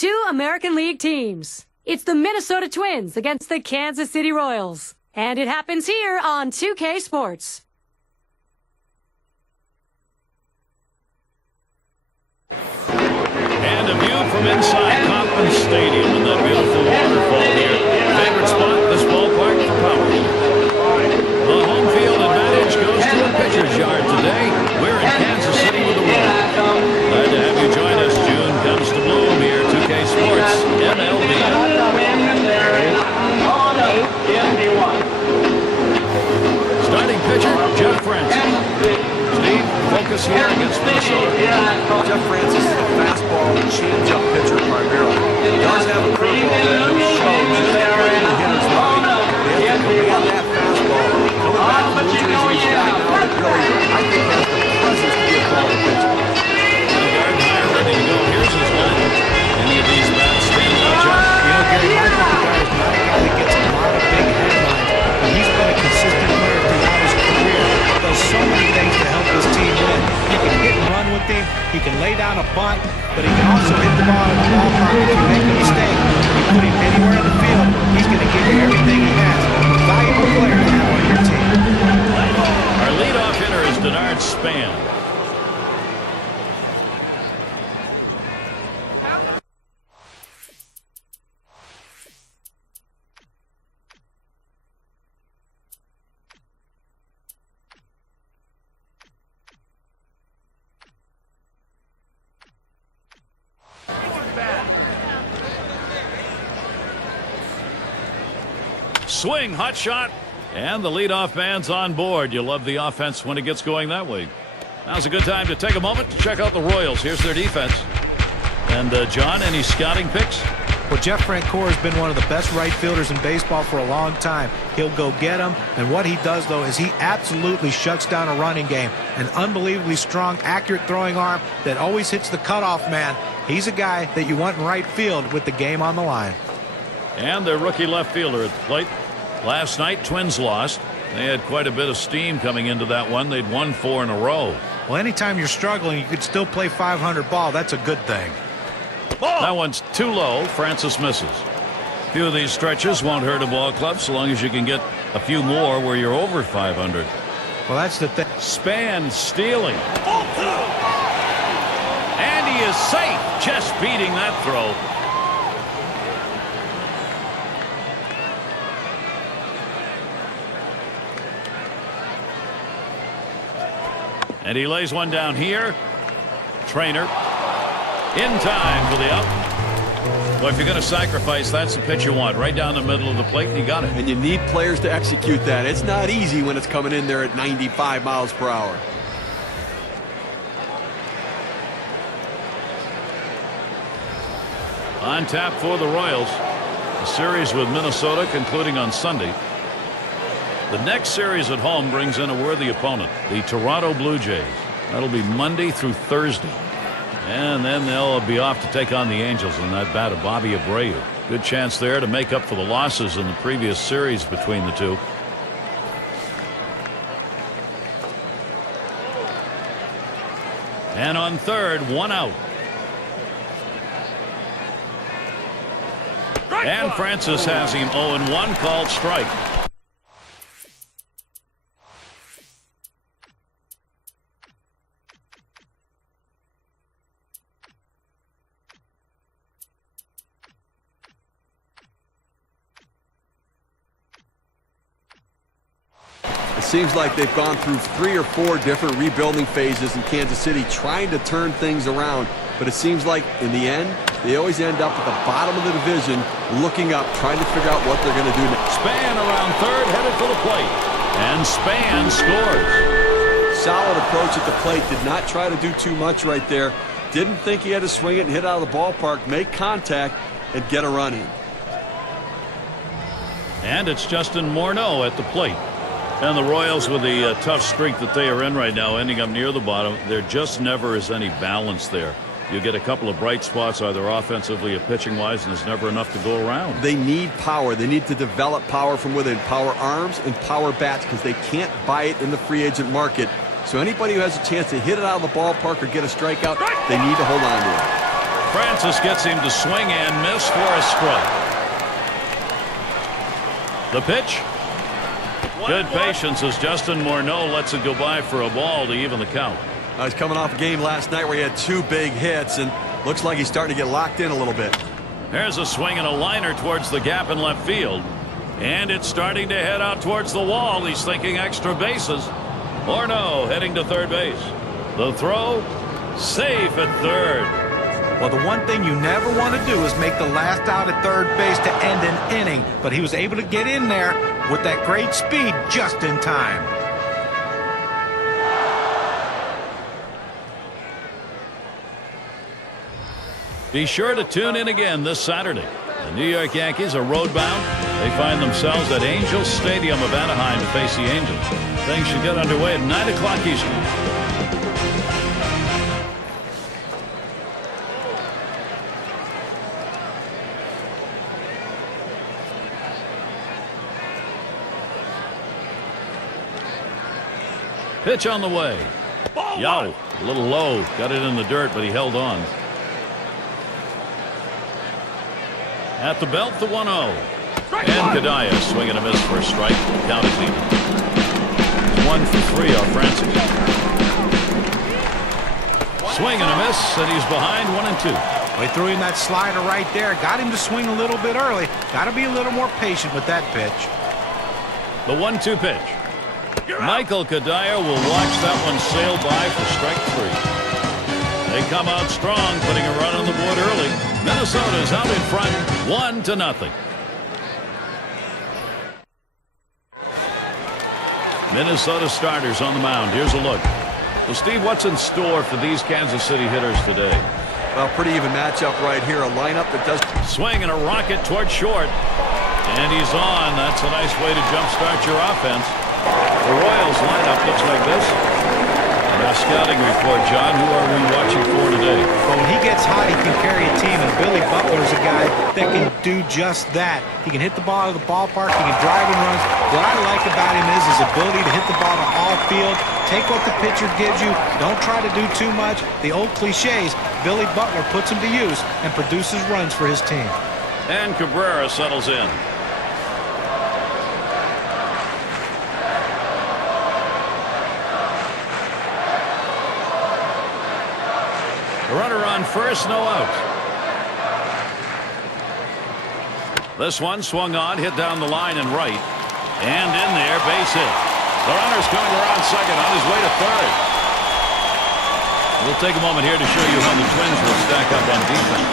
two American League teams. It's the Minnesota Twins against the Kansas City Royals. And it happens here on 2K Sports. And a view from inside Kauffman Stadium in that beautiful waterfall here. Favorite spot, this ballpark for power. The home field advantage goes to a pitcher's yard today. We're in Kansas City with the Royals. Glad to have you join us. June comes to bloom here. 2K Sports, MLB. Starting pitcher, Jeff Francis. Steve, focus here against Minnesota. Jeff Francis is a fastball change-up pitcher primarily. He does have a curveball that he shows just the hitters line. They have to command that fastball. Coming back from injuries, he's got now that really, I think, has the presence to be a quality pitcher. Gardner ready to go. Here's his line. Any of these bats stand out, John? You know, Gary, I think the guy is not a guy that gets a lot of big headlines, but he's been a consistent player throughout his career. Does so many things to help his team win. He can hit and run with him. He can lay down a bunt, but he can also hit the ball in the ballpark. If you make a mistake, you put him anywhere in the field, he's going to give you everything he has. A valuable player to have on your team. Our leadoff hitter is Denard Span. Swing, hot shot, and the leadoff man's on board. You love the offense when it gets going that way. Now's a good time to take a moment to check out the Royals. Here's their defense. And John, any scouting picks? Well, Jeff Francoeur has been one of the best right fielders in baseball for a long time. He'll go get them, and what he does, though, is he absolutely shuts down a running game. An unbelievably strong, accurate throwing arm that always hits the cutoff man. He's a guy that you want in right field with the game on the line. And their rookie left fielder at the plate. Last night, Twins lost. They had quite a bit of steam coming into that one. They'd won 4 in a row. Well, anytime you're struggling, you could still play 500 ball. That's a good thing. That one's too low. Francis misses. A few of these stretches won't hurt a ball club so long as you can get a few more where you're over 500. Well, that's the thing. Span stealing. And he is safe. Just beating that throw. And he lays one down here. Trainer in time for the out. Well, if you're going to sacrifice, that's the pitch you want. Right down the middle of the plate, and he got it. And you need players to execute that. It's not easy when it's coming in there at 95 miles per hour. On tap for the Royals. The series with Minnesota concluding on Sunday. The next series at home brings in a worthy opponent, the Toronto Blue Jays. That'll be Monday through Thursday. And then they'll be off to take on the Angels in that bat of Bobby Abreu. Good chance there to make up for the losses in the previous series between the two. And on third, one out. And Francis has him 0-1, called strike. It seems like they've gone through 3 or 4 different rebuilding phases in Kansas City trying to turn things around. But it seems like in the end, they always end up at the bottom of the division looking up, trying to figure out what they're going to do next. Span around third, headed for the plate. And Span scores. Solid approach at the plate. Did not try to do too much right there. Didn't think he had to swing it and hit out of the ballpark, make contact, and get a run in. And it's Justin Morneau at the plate. And the Royals, with the tough streak that they are in right now, ending up near the bottom, there just never is any balance there. You get a couple of bright spots either offensively or pitching-wise, and there's never enough to go around. They need power. They need to develop power from within, power arms and power bats, because they can't buy it in the free agent market. So anybody who has a chance to hit it out of the ballpark or get a strikeout, they need to hold on to it. Francis gets him to swing and miss for a strike. The pitch. Good patience as Justin Morneau lets it go by for a ball to even the count. He's coming off a game last night where he had 2 big hits, and looks like he's starting to get locked in a little bit. Here's a swing and a liner towards the gap in left field. And it's starting to head out towards the wall. He's thinking extra bases. Morneau heading to third base. The throw, safe at third. Well, the one thing you never want to do is make the last out at third base to end an inning. But he was able to get in there with that great speed just in time. Be sure to tune in again this Saturday. The New York Yankees are roadbound. They find themselves at Angels Stadium of Anaheim to face the Angels. Things should get underway at 9 o'clock Eastern. Pitch on the way. Yow, a little low. Got it in the dirt, but he held on. At the belt, the 1-0. And Kadaya swinging a miss for a strike. Count is even. It's 1 for 3 off Francis. Swing and a miss, and he's behind 1-2. They threw him that slider right there. Got him to swing a little bit early. Got to be a little more patient with that pitch. The 1-2 pitch. Michael Kadaya will watch that one sail by for strike 3. They come out strong, putting a run on the board early. Minnesota's out in front, 1-0. Minnesota starters on the mound. Here's a look. So, Steve, what's in store for these Kansas City hitters today? Well, pretty even matchup right here. A lineup that does swing and a rocket toward short. And he's on. That's a nice way to jumpstart your offense. The Royals lineup looks like this. Our scouting report, John. Who are we watching for today? Well, when he gets hot, he can carry a team, and Billy Butler is a guy that can do just that. He can hit the ball out of the ballpark. He can drive and runs. What I like about him is his ability to hit the ball to all field. Take what the pitcher gives you. Don't try to do too much. The old cliches, Billy Butler puts them to use and produces runs for his team. And Cabrera settles in. The runner on first, no out. This one swung on, hit down the line and right. And in there, base hit. The runner's coming around second on his way to third. We'll take a moment here to show you how the Twins will stack up on defense.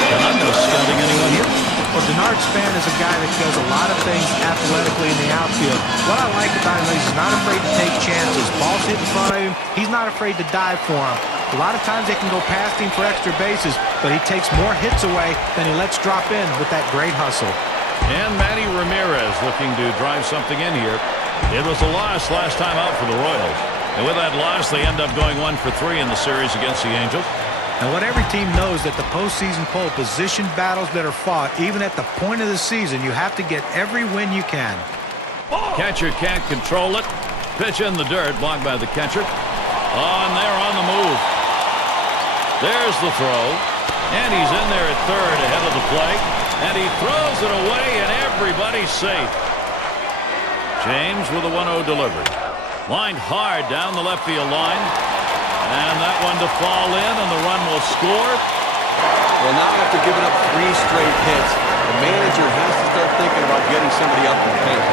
John, no scouting anyone here? Well, Denard Span is a guy that does a lot of things athletically in the outfield. What I like about him is he's not afraid to take chances. Balls hit in front of him, he's not afraid to dive for him. A lot of times they can go past him for extra bases, but he takes more hits away than he lets drop in with that great hustle. And Manny Ramirez looking to drive something in here. It was a loss last time out for the Royals. And with that loss, they end up going 1 for 3 in the series against the Angels. And what every team knows that the postseason pole position battles that are fought, even at the point of the season, you have to get every win you can. Catcher can't control it. Pitch in the dirt, blocked by the catcher. On there on the move. There's the throw. And he's in there at third ahead of the plate. And he throws it away, and everybody's safe. James with a 1-0 delivery. Lined hard down the left field line. And that one to fall in, and the run will score. Well, now after giving up 3 straight hits, the manager has to start thinking about getting somebody up in the paint.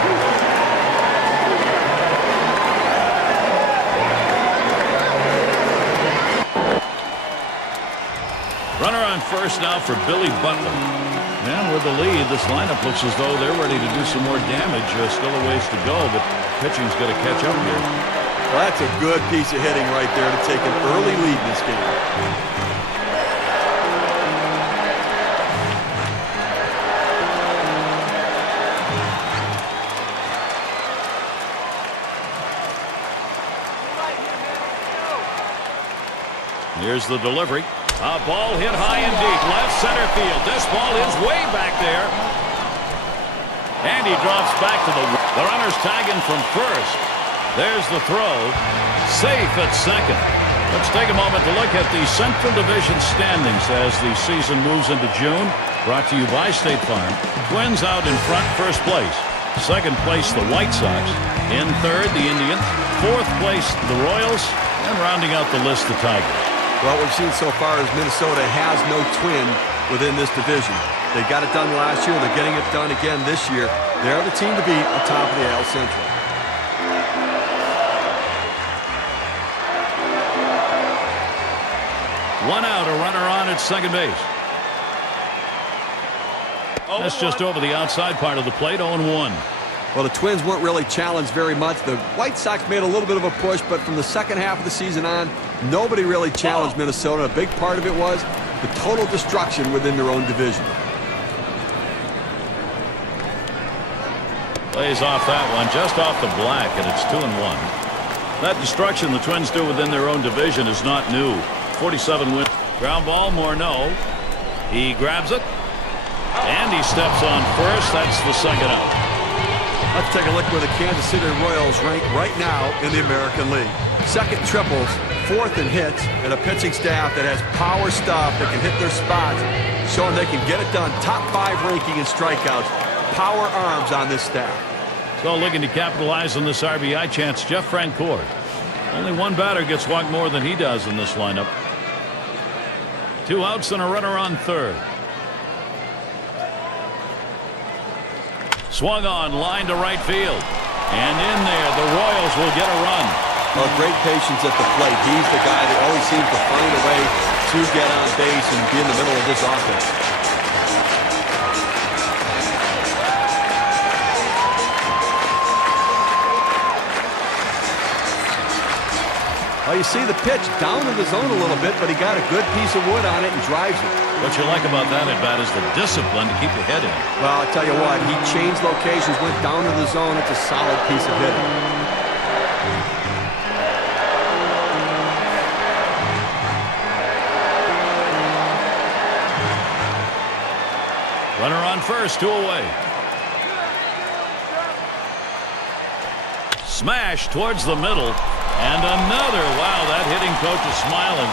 Runner on first now for Billy Butler. And with the lead, this lineup looks as though they're ready to do some more damage. Still a ways to go, but pitching's got to catch up here. Well, that's a good piece of hitting right there to take an early lead in this game. Here's the delivery. A ball hit high and deep, left center field. This ball is way back there. And he drops back to the runner's tagging from first. There's the throw. Safe at second. Let's take a moment to look at the Central Division standings as the season moves into June. Brought to you by State Farm. Twins out in front, first place. Second place, the White Sox. In third, the Indians. Fourth place, the Royals. And rounding out the list, the Tigers. Well, what we've seen so far is Minnesota has no twin within this division. They got it done last year. They're getting it done again this year. They're the team to beat atop of the AL Central. One out, a runner on at second base. That's just over the outside part of the plate, 0-1. Well, the Twins weren't really challenged very much. The White Sox made a little bit of a push, but from the second half of the season on, nobody really challenged Minnesota. A big part of it was the total destruction within their own division. Plays off that one, just off the black, and it's 2-1. That destruction the Twins do within their own division is not new. 47 wins. Ground ball, Morneau. He grabs it. And he steps on first. That's the second out. Let's take a look where the Kansas City Royals rank right now in the American League. Second in triples, fourth in hits, and a pitching staff that has power stuff that can hit their spots, showing they can get it done. Top 5 ranking in strikeouts. Power arms on this staff. So looking to capitalize on this RBI chance, Jeff Francoeur. Only one batter gets walked more than he does in this lineup. 2 outs and a runner on third. Swung on, line to right field. And in there, the Royals will get a run. Well, great patience at the plate. He's the guy that always seems to find a way to get on base and be in the middle of this offense. Well, you see the pitch down in the zone a little bit, but he got a good piece of wood on it and drives it. What you like about that at bat is the discipline to keep your head in. Well, I tell you what, he changed locations, went down to the zone. It's a solid piece of hitting. Runner on first, 2 away. Smash towards the middle. And another. Wow, that hitting coach is smiling.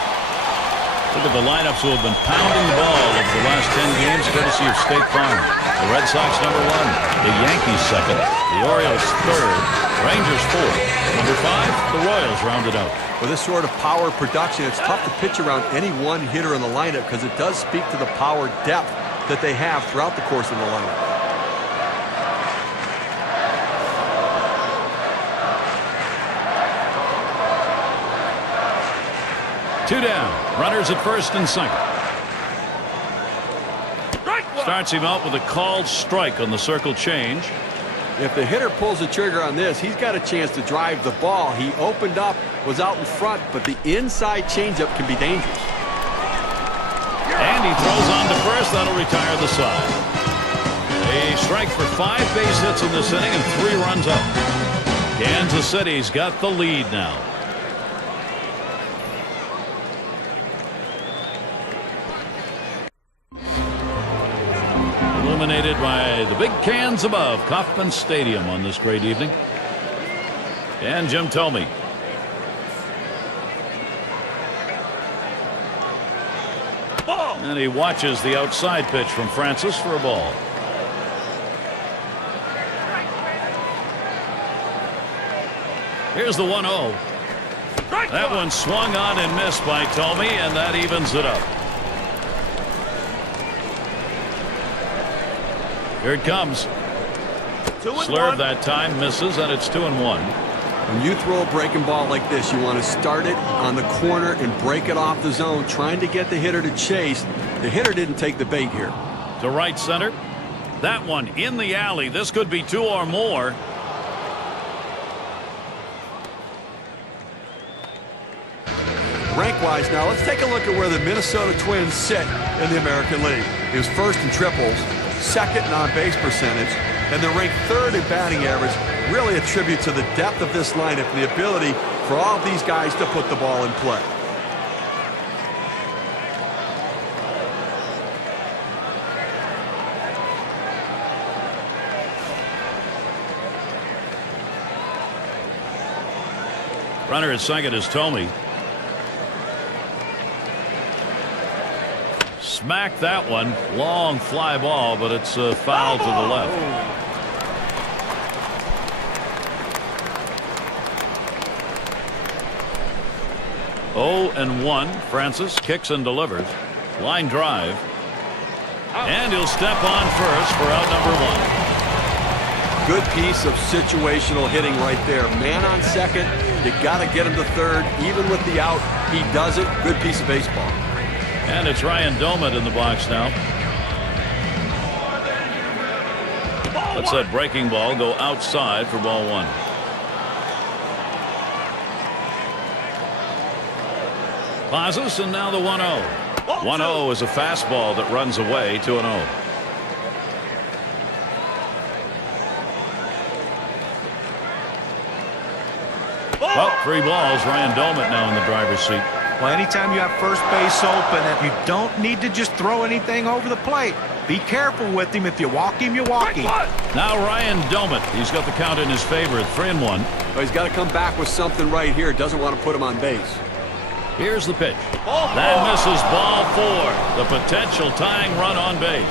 Look at the lineups who have been pounding the ball over the last 10 games, courtesy of State Farm. The Red Sox #1, the Yankees second, the Orioles third, Rangers fourth. Number 5, the Royals rounded out. With this sort of power production, it's tough to pitch around any one hitter in the lineup because it does speak to the power depth that they have throughout the course of the lineup. Two down. Runners at first and second. Starts him out with a called strike on the circle change. If the hitter pulls the trigger on this, he's got a chance to drive the ball. He opened up, was out in front, but the inside changeup can be dangerous. And he throws on to first. That'll retire the side. A strike for 5 base hits in this inning and 3 runs up. Kansas City's got the lead now. Illuminated by the big cans above Kauffman Stadium on this great evening. And Jim Thome. And he watches the outside pitch from Francis for a ball. Here's the 1-0. That one swung on and missed by Thome, and that evens it up. Here it comes. Slurve that time, misses, and it's 2-1. When you throw a breaking ball like this, you want to start it on the corner and break it off the zone, trying to get the hitter to chase. The hitter didn't take the bait here. To right center. That one in the alley. This could be 2 or more. Rank-wise now, let's take a look at where the Minnesota Twins sit in the American League. He was first in triples, second in on-base percentage, and they're ranked third in batting average. Really a tribute to the depth of this lineup and the ability for all of these guys to put the ball in play. Runner at second is Thome. smacked that one. Long fly ball, but it's foul to the left. Oh, and 1. Francis kicks and delivers. Line drive. And he'll step on first for out number 1. Good piece of situational hitting right there. Man on second. You got to get him to third. Even with the out, he does it. Good piece of baseball. And it's Ryan Doumit in the box now. Let's that breaking ball go outside for ball 1. Pazos, and now the 1-0. 1-0 is a fastball that runs away to an 0. Well, 3 balls. Ryan Doumit now in the driver's seat. Well, anytime you have first base open, you don't need to just throw anything over the plate. Be careful with him. If you walk him, you walk him. Now Ryan Doumit. He's got the count in his favor at 3-1. Well, he's got to come back with something right here. Doesn't want to put him on base. Here's the pitch. That misses ball 4. The potential tying run on base.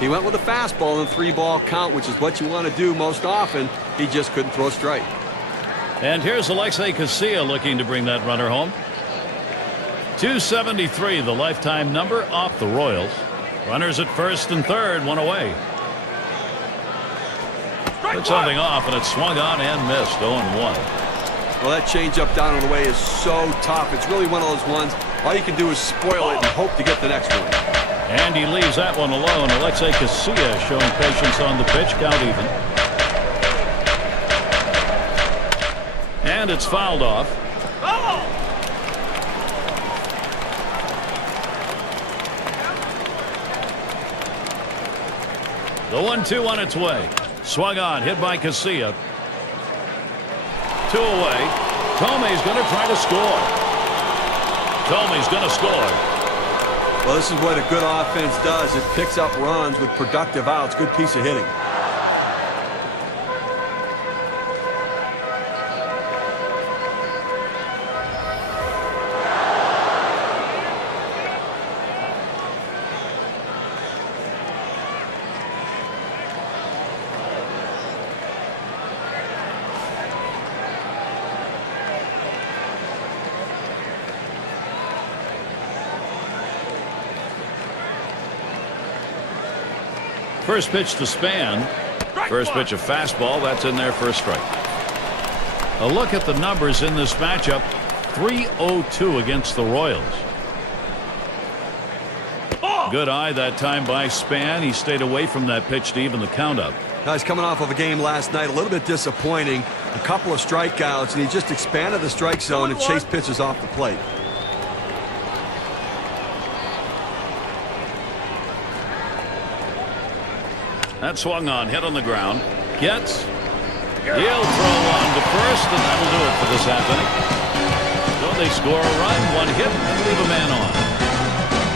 He went with a fastball in a 3-ball count, which is what you want to do most often. He just couldn't throw straight. And here's Alexei Casilla looking to bring that runner home. 273, the lifetime number off the Royals. Runners at first and third, 1 away. Put something off, and it swung on and missed. 0-1. Well, that changeup down on the way is so tough. It's really one of those ones, all you can do is spoil it and hope to get the next one. And he leaves that one alone. Alexei Casilla showing patience on the pitch. Count even. And it's fouled off. The 1-2 on its way. Swung on, hit by Casilla. 2 away. Tomei's going to try to score. Tomei's going to score. Well, this is what a good offense does. It picks up runs with productive outs. Good piece of hitting. First pitch to Span. First pitch a fastball. That's in there for a strike. A look at the numbers in this matchup. 3-0-2 against the Royals. Good eye that time by Span. He stayed away from that pitch to even the count up. Now he's coming off of a game last night, a little bit disappointing. A couple of strikeouts, and he just expanded the strike zone and chased pitches off the plate. That swung on, hit on the ground. Gets. He'll throw on to first, and that'll do it for this half inning. So they score a run, 1 hit, and leave a man on.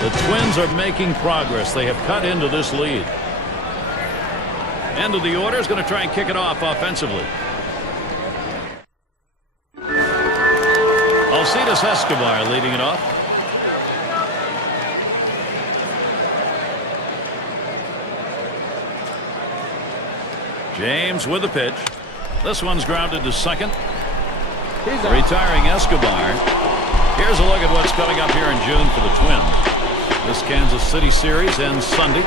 The Twins are making progress. They have cut into this lead. End of the order is going to try and kick it off offensively. Alcides Escobar leading it off. James with the pitch. This one's grounded to second. Retiring Escobar. Here's a look at what's coming up here in June for the Twins. This Kansas City series ends Sunday.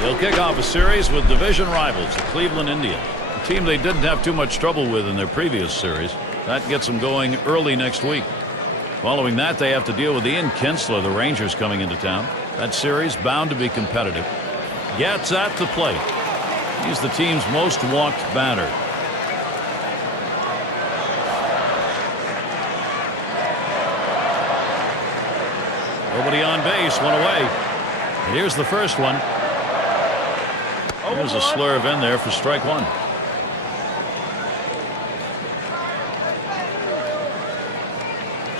They'll kick off a series with division rivals, the Cleveland Indians, a team they didn't have too much trouble with in their previous series. That gets them going early next week. Following that, they have to deal with Ian Kinsler, the Rangers, coming into town. That series bound to be competitive. Gets at the plate. He's the team's most walked batter. Nobody on base, 1 away. And here's the first one. There's a slurve in there for strike 1.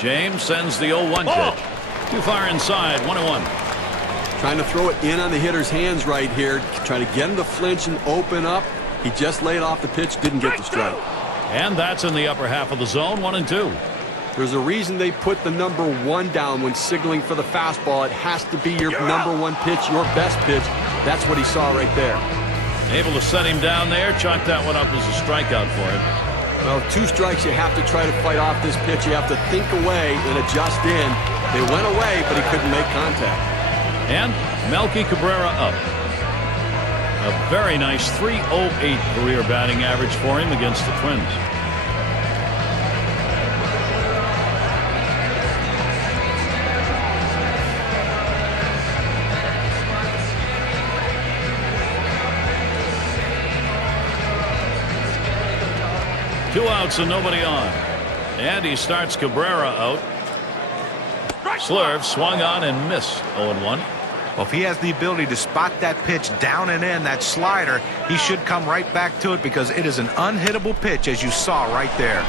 James sends the 0-1 pitch. Too far inside, 1-1. Trying to throw it in on the hitter's hands right here. Trying to get him to flinch and open up. He just laid off the pitch, didn't get the strike. And that's in the upper half of the zone, 1-2. There's a reason they put the number 1 down when signaling for the fastball. It has to be your number 1 pitch, your best pitch. That's what he saw right there. Able to set him down there, chalk that one up as a strikeout for him. Well, 2 strikes, you have to try to fight off this pitch. You have to think away and adjust in. They went away, but he couldn't make contact. And Melky Cabrera up. A very nice .308 career batting average for him against the Twins. Two outs and nobody on. And he starts Cabrera out. Slurve swung on and missed 0-1. Well, if he has the ability to spot that pitch down and in, that slider, he should come right back to it because it is an unhittable pitch, as you saw right there.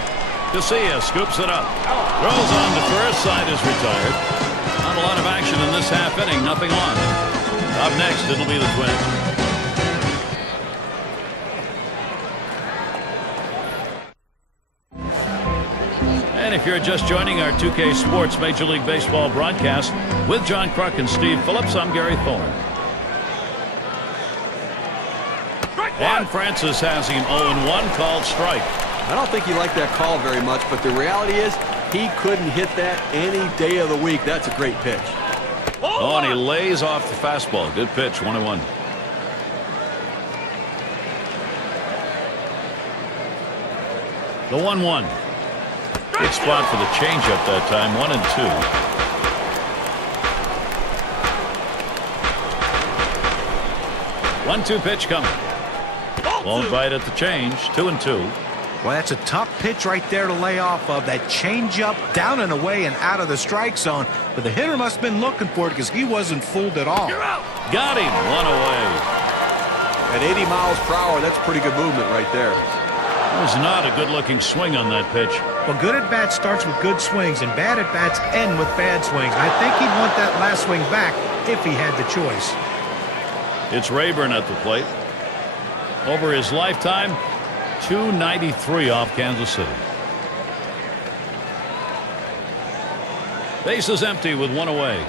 Casilla scoops it up. Throws on to first. Side is retired. Not a lot of action in this half inning. Nothing on. Up next, it'll be the Twins. And if you're just joining our 2K Sports Major League Baseball broadcast with John Kruk and Steve Phillips, I'm Gary Thorne. And Francis has him 0-1, called strike. I don't think he liked that call very much, but the reality is he couldn't hit that any day of the week. That's a great pitch. Oh, and he lays off the fastball. Good pitch, 1-1. The 1-1. Good spot for the changeup that time, 1-2. 1-2 pitch coming. Won't bite at the change, 2-2. Well, that's a tough pitch right there to lay off of. That changeup down and away and out of the strike zone. But the hitter must have been looking for it because he wasn't fooled at all. Got him, 1 away. At 80 miles per hour, that's pretty good movement right there. It was not a good-looking swing on that pitch. Well, good at-bat starts with good swings, and bad at-bats end with bad swings. I think he'd want that last swing back if he had the choice. It's Rayburn at the plate. Over his lifetime, .293 off Kansas City. Base is empty with 1 away.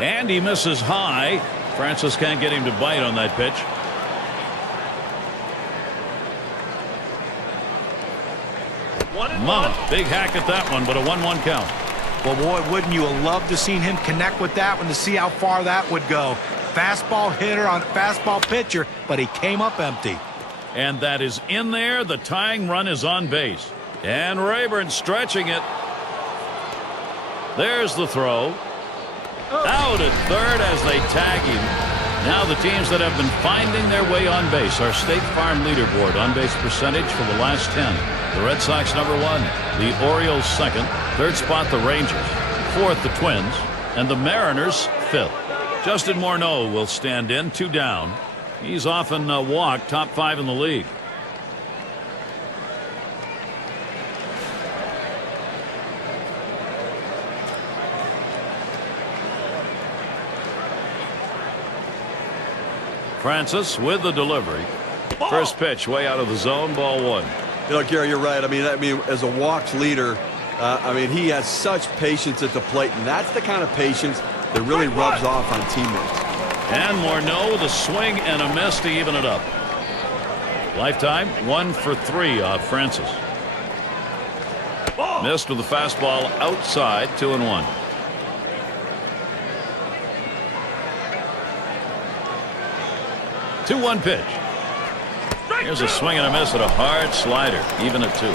And he misses high. Francis can't get him to bite on that pitch. Mama, big hack at that one, but a 1-1 count. Well, boy, wouldn't you have loved to seen him connect with that one to see how far that would go. Fastball hitter on fastball pitcher, but he came up empty. And that is in there. The tying run is on base. And Rayburn stretching it. There's the throw. Out at third as they tag him. Now the teams that have been finding their way on base. Our State Farm leaderboard on base percentage for the last 10. The Red Sox #1, the Orioles 2nd, 3rd spot the Rangers, 4th the Twins, and the Mariners 5th. Justin Morneau will stand in, 2 down. He's often walked, top 5 in the league. Francis with the delivery. First pitch way out of the zone, ball 1. You know, Gary, you're right. I mean, as a walks leader, he has such patience at the plate, and that's the kind of patience that really rubs off on teammates. And Morneau with a swing and a miss to even it up. Lifetime 1 for 3 off Francis. Missed with the fastball outside, 2-1. Two-1 pitch. Here's a swing and a miss at a hard slider, even at 2.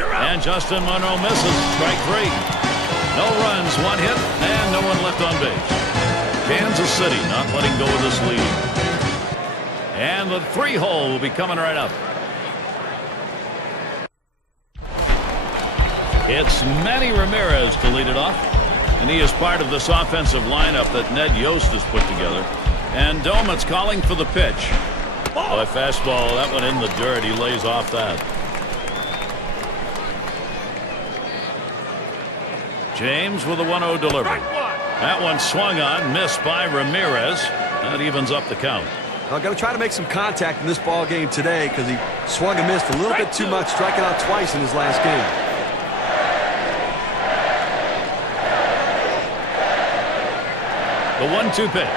And Justin Morneau misses. Strike 3. No runs, 1 hit, and no one left on base. Kansas City not letting go of this lead. And the 3-hole will be coming right up. It's Manny Ramirez to lead it off. And he is part of this offensive lineup that Ned Yost has put together. And Domit's calling for the pitch. Boy, fastball, that one in the dirt. He lays off that. James with a 1-0 delivery. That one swung on, missed by Ramirez. That evens up the count. I'm going to try to make some contact in this ball game today because he swung and missed a little bit too much, striking out twice in his last game. The 1-2 pitch.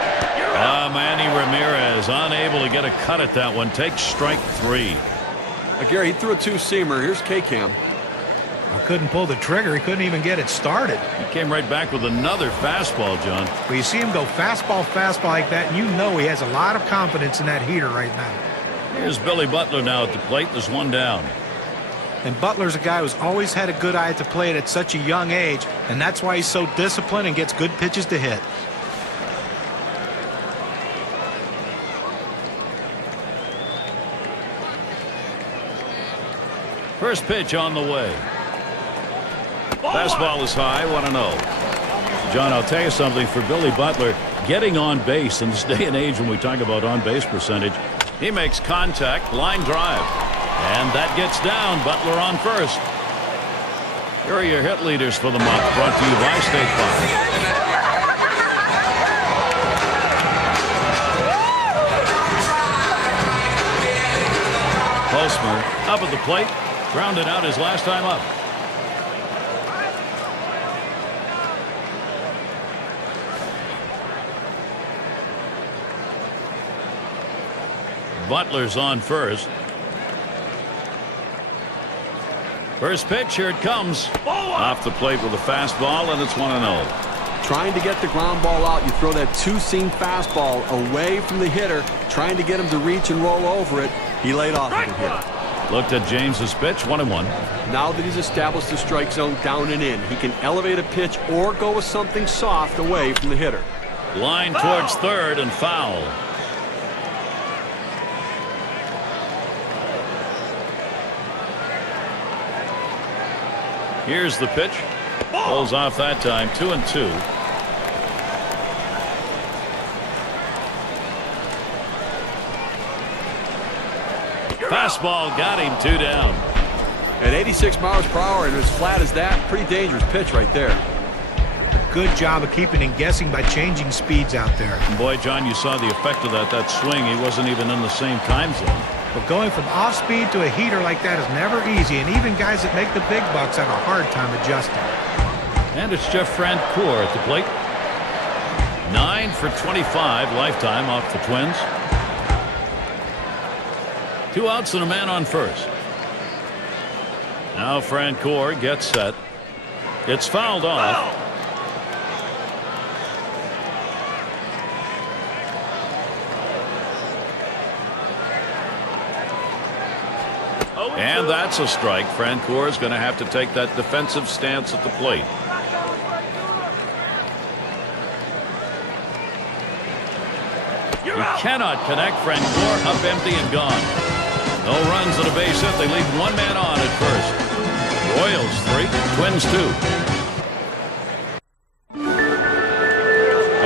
Manny Ramirez unable to get a cut at that one. Takes strike 3. Gary, he threw a two-seamer. Here's K-Cam. Couldn't pull the trigger. He couldn't even get it started. He came right back with another fastball, John. Well, you see him go fastball like that, and you know he has a lot of confidence in that heater right now. Here's Billy Butler now at the plate. There's one down. And Butler's a guy who's always had a good eye at the plate at such a young age, and that's why he's so disciplined and gets good pitches to hit. First pitch on the way. Fastball is high, 1-0. John, I'll tell you something. For Billy Butler, getting on base in this day and age when we talk about on-base percentage, he makes contact, line drive. And that gets down. Butler on first. Here are your hit leaders for the month, brought to you by State Farm. Hosmer up at the plate. Grounded out his last time up. Butler's on first. First pitch, here it comes. Off the plate with a fastball, and it's 1-0. Trying to get the ground ball out, you throw that two-seam fastball away from the hitter, trying to get him to reach and roll over it. He laid off of it here. Looked at James's pitch, 1-1. Now that he's established the strike zone down and in, he can elevate a pitch or go with something soft away from the hitter. Line towards third and foul. Here's the pitch. Pulls off that time, 2-2. Fastball got him, 2 down. At 86 miles per hour and as flat as that, pretty dangerous pitch right there. Good job of keeping him guessing by changing speeds out there. And boy, John, you saw the effect of that swing. He wasn't even in the same time zone. But going from off speed to a heater like that is never easy, and even guys that make the big bucks have a hard time adjusting. And it's Jeff Francoeur at the plate. 9 for 25 lifetime off the Twins. 2 outs and a man on first. Now Francoeur gets set. It's fouled off. And that's a strike. Francoeur is going to have to take that defensive stance at the plate. You cannot connect. Francoeur up empty and gone. No runs and a base hit. They leave one man on at first. Royals 3, Twins 2.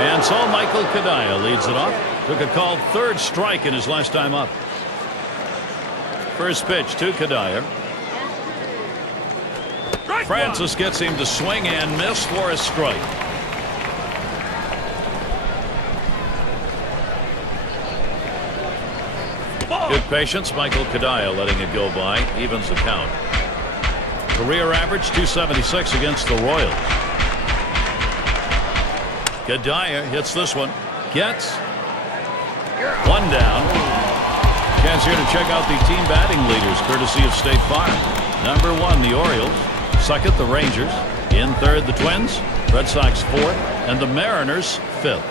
And so Michael Kadaya leads it off. Took a called third strike in his last time up. First pitch to Kadaya. Francis gets him to swing and miss for a strike. Good patience. Michael Kadaya letting it go by. Evens the count. Career average 276 against the Royals. Kadaya hits this one. Gets one down. Chance here to check out the team batting leaders courtesy of State Farm. Number 1, the Orioles. Second, the Rangers. In third, the Twins. Red Sox 4th. And the Mariners 5th.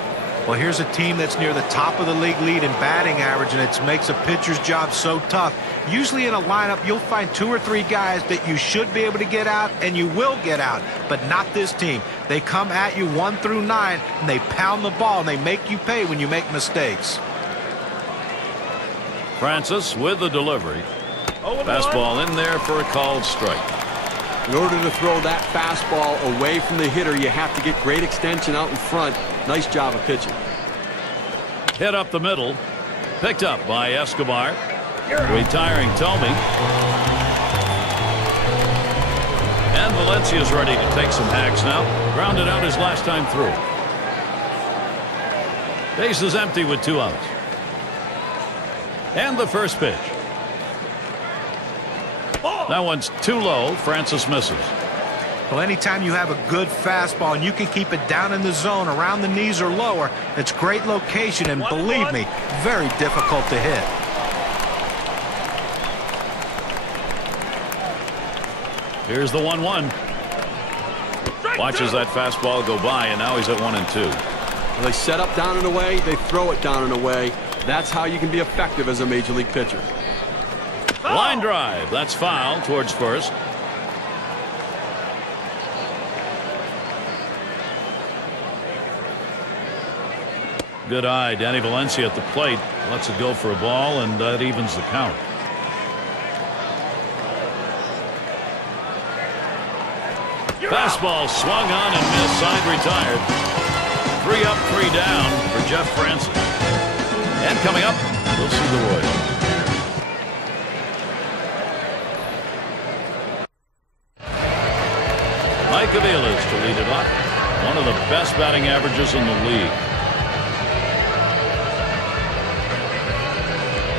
Well, here's a team that's near the top of the league lead in batting average, and it makes a pitcher's job so tough. Usually in a lineup, you'll find 2 or 3 guys that you should be able to get out, and you will get out, but not this team. They come at you 1 through 9, and they pound the ball, and they make you pay when you make mistakes. Francis with the delivery. Fastball in there for a called strike. In order to throw that fastball away from the hitter, you have to get great extension out in front. Nice job of pitching. Hit up the middle. Picked up by Escobar. Retiring Tomey. And Valencia's ready to take some hacks now. Grounded out his last time through. Base is empty with 2 outs. And the first pitch. That one's too low. Francis misses. Well, anytime you have a good fastball and you can keep it down in the zone around the knees or lower, it's great location, and believe me, very difficult to hit. Here's the 1-1. Watches that fastball go by, and now he's at 1-2. They set up down and away. They throw it down and away. That's how you can be effective as a major league pitcher. Line drive. That's foul towards first. Good eye. Danny Valencia at the plate. Lets it go for a ball, and that evens the count. Fastball swung on and missed. Side retired. 3 up, 3 down for Jeff Francis. And coming up, we'll see the Royals. Mike Aviles to lead it off. One of the best batting averages in the league.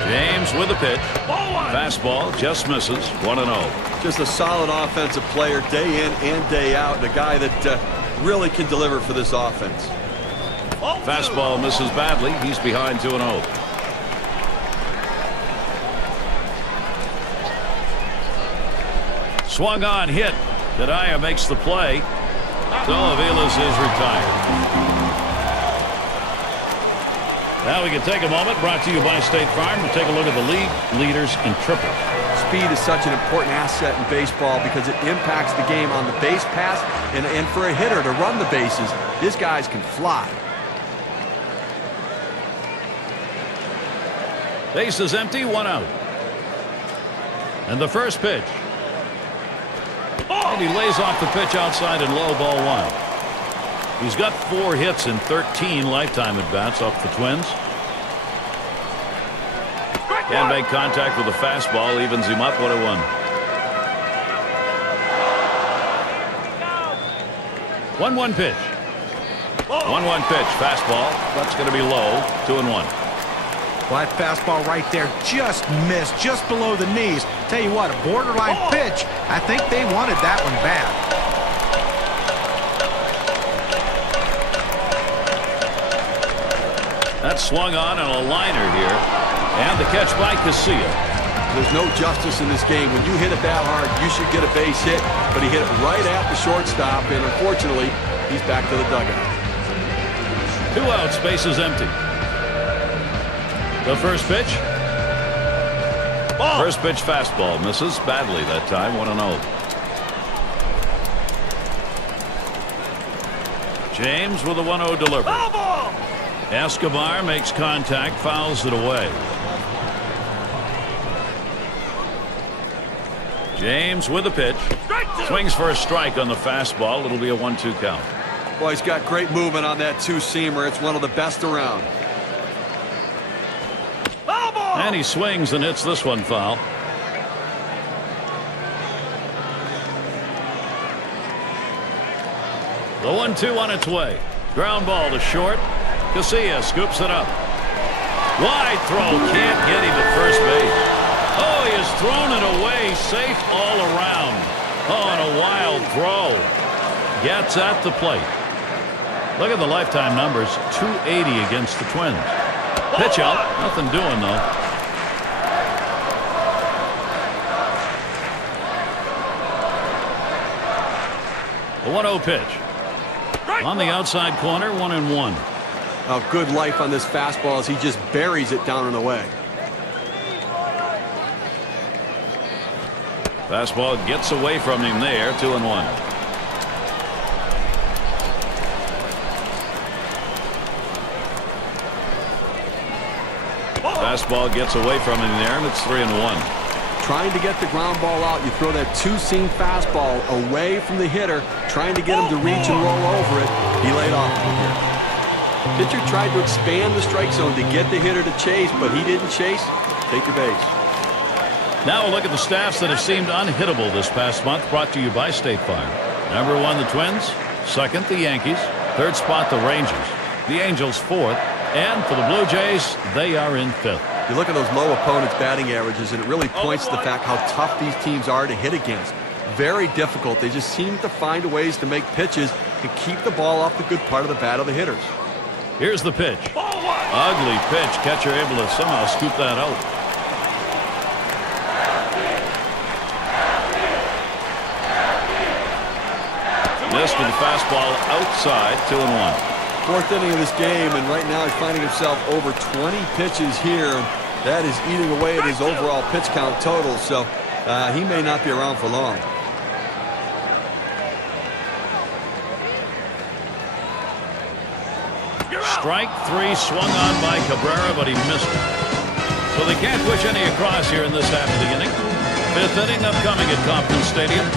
James with a pitch. Fastball just misses. 1-0. Just a solid offensive player day in and day out. The guy that really can deliver for this offense. Fastball misses badly. He's behind 2-0. Swung on, hit. Kadaya makes the play. So Aviles is retired. Now we can take a moment, brought to you by State Farm, to take a look at the league leaders in triples. Speed is such an important asset in baseball because it impacts the game on the base pass, and for a hitter to run the bases, these guys can fly. Base is empty, 1 out. And the first pitch. And he lays off the pitch outside and low, ball 1. He's got 4 hits in 13 lifetime at-bats off the Twins. Can't make contact with the fastball, evens him up 1-1. 1-1 pitch. 1-1 pitch, fastball. That's going to be low, 2-1. Well, that fastball right there just missed, just below the knees. Tell you what, a borderline pitch. I think they wanted that one bad. That swung on a liner here. And the catch by Casilla. There's no justice in this game. When you hit it that hard, you should get a base hit. But he hit it right at the shortstop, and unfortunately, he's back to the dugout. 2 outs, base is empty. The first pitch. First pitch fastball misses badly that time. 1-0. James with a 1-0 delivery. Escobar makes contact, fouls it away. James with a pitch. Swings for a strike on the fastball. It'll be a 1-2 count. Boy, he's got great movement on that 2-seamer. It's one of the best around. And he swings and hits this one foul. The 1-2 on its way. Ground ball to short. Casilla scoops it up. Wide throw. Can't get him at first base. Oh, he has thrown it away. Safe all around. Oh, and a wild throw. Gets at the plate. Look at the lifetime numbers. 280 against the Twins. Pitch out. Nothing doing, though. The 1-0 pitch. On the outside corner, 1-1. A good life on this fastball as he just buries it down and away. Fastball gets away from him there, 2-1. Fastball gets away from him there, and it's 3-1. Trying to get the ground ball out, you throw that 2-seam fastball away from the hitter, trying to get him to reach and roll over it. He laid off here. Pitcher tried to expand the strike zone to get the hitter to chase, but he didn't chase. Take your base. Now a look at the staffs that have seemed unhittable this past month, brought to you by State Farm. Number 1, the Twins. Second, the Yankees. Third spot, the Rangers. The Angels, 4th. And for the Blue Jays, they are in 5th. You look at those low opponents' batting averages, and it really points to the fact how tough these teams are to hit against. Very difficult. They just seem to find ways to make pitches and keep the ball off the good part of the bat of the hitters. Here's the pitch. Ugly pitch. Catcher able to somehow scoop that out. Missed with the fastball outside. 2-1. 4th inning of this game, and right now he's finding himself over 20 pitches here. That is eating away at his overall pitch count total, so he may not be around for long. Strike 3 swung on by Cabrera, but he missed it. So they can't push any across here in this half of the inning. 5th inning upcoming at Kauffman Stadium.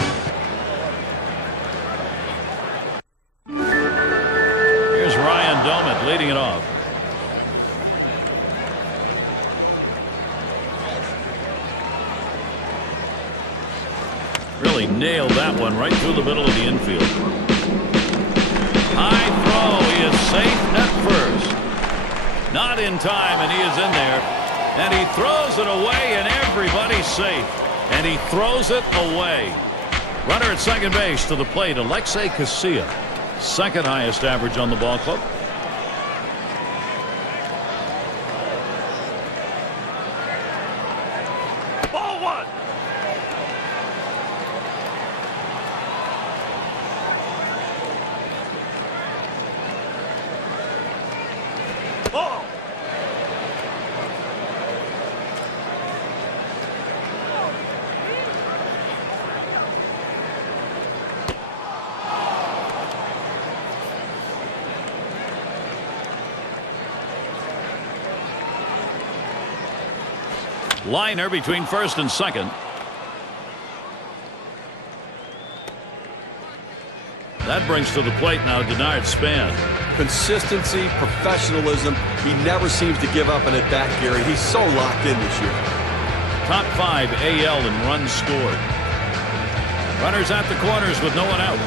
Here's Ryan Doumit leading it off. Really nailed that one right through the middle of the infield. High throw. He is safe at first. Not in time, and he is in there. And he throws it away, and everybody's safe. And he throws it away. Runner at second base to the plate, Alexei Casilla. Second highest average on the ball club. Ball 1. Ball. Liner between first and second. That brings to the plate now Denard Span. Consistency, professionalism. He never seems to give up an at-bat, Gary. He's so locked in this year. Top 5 AL in runs scored. Runners at the corners with no one out.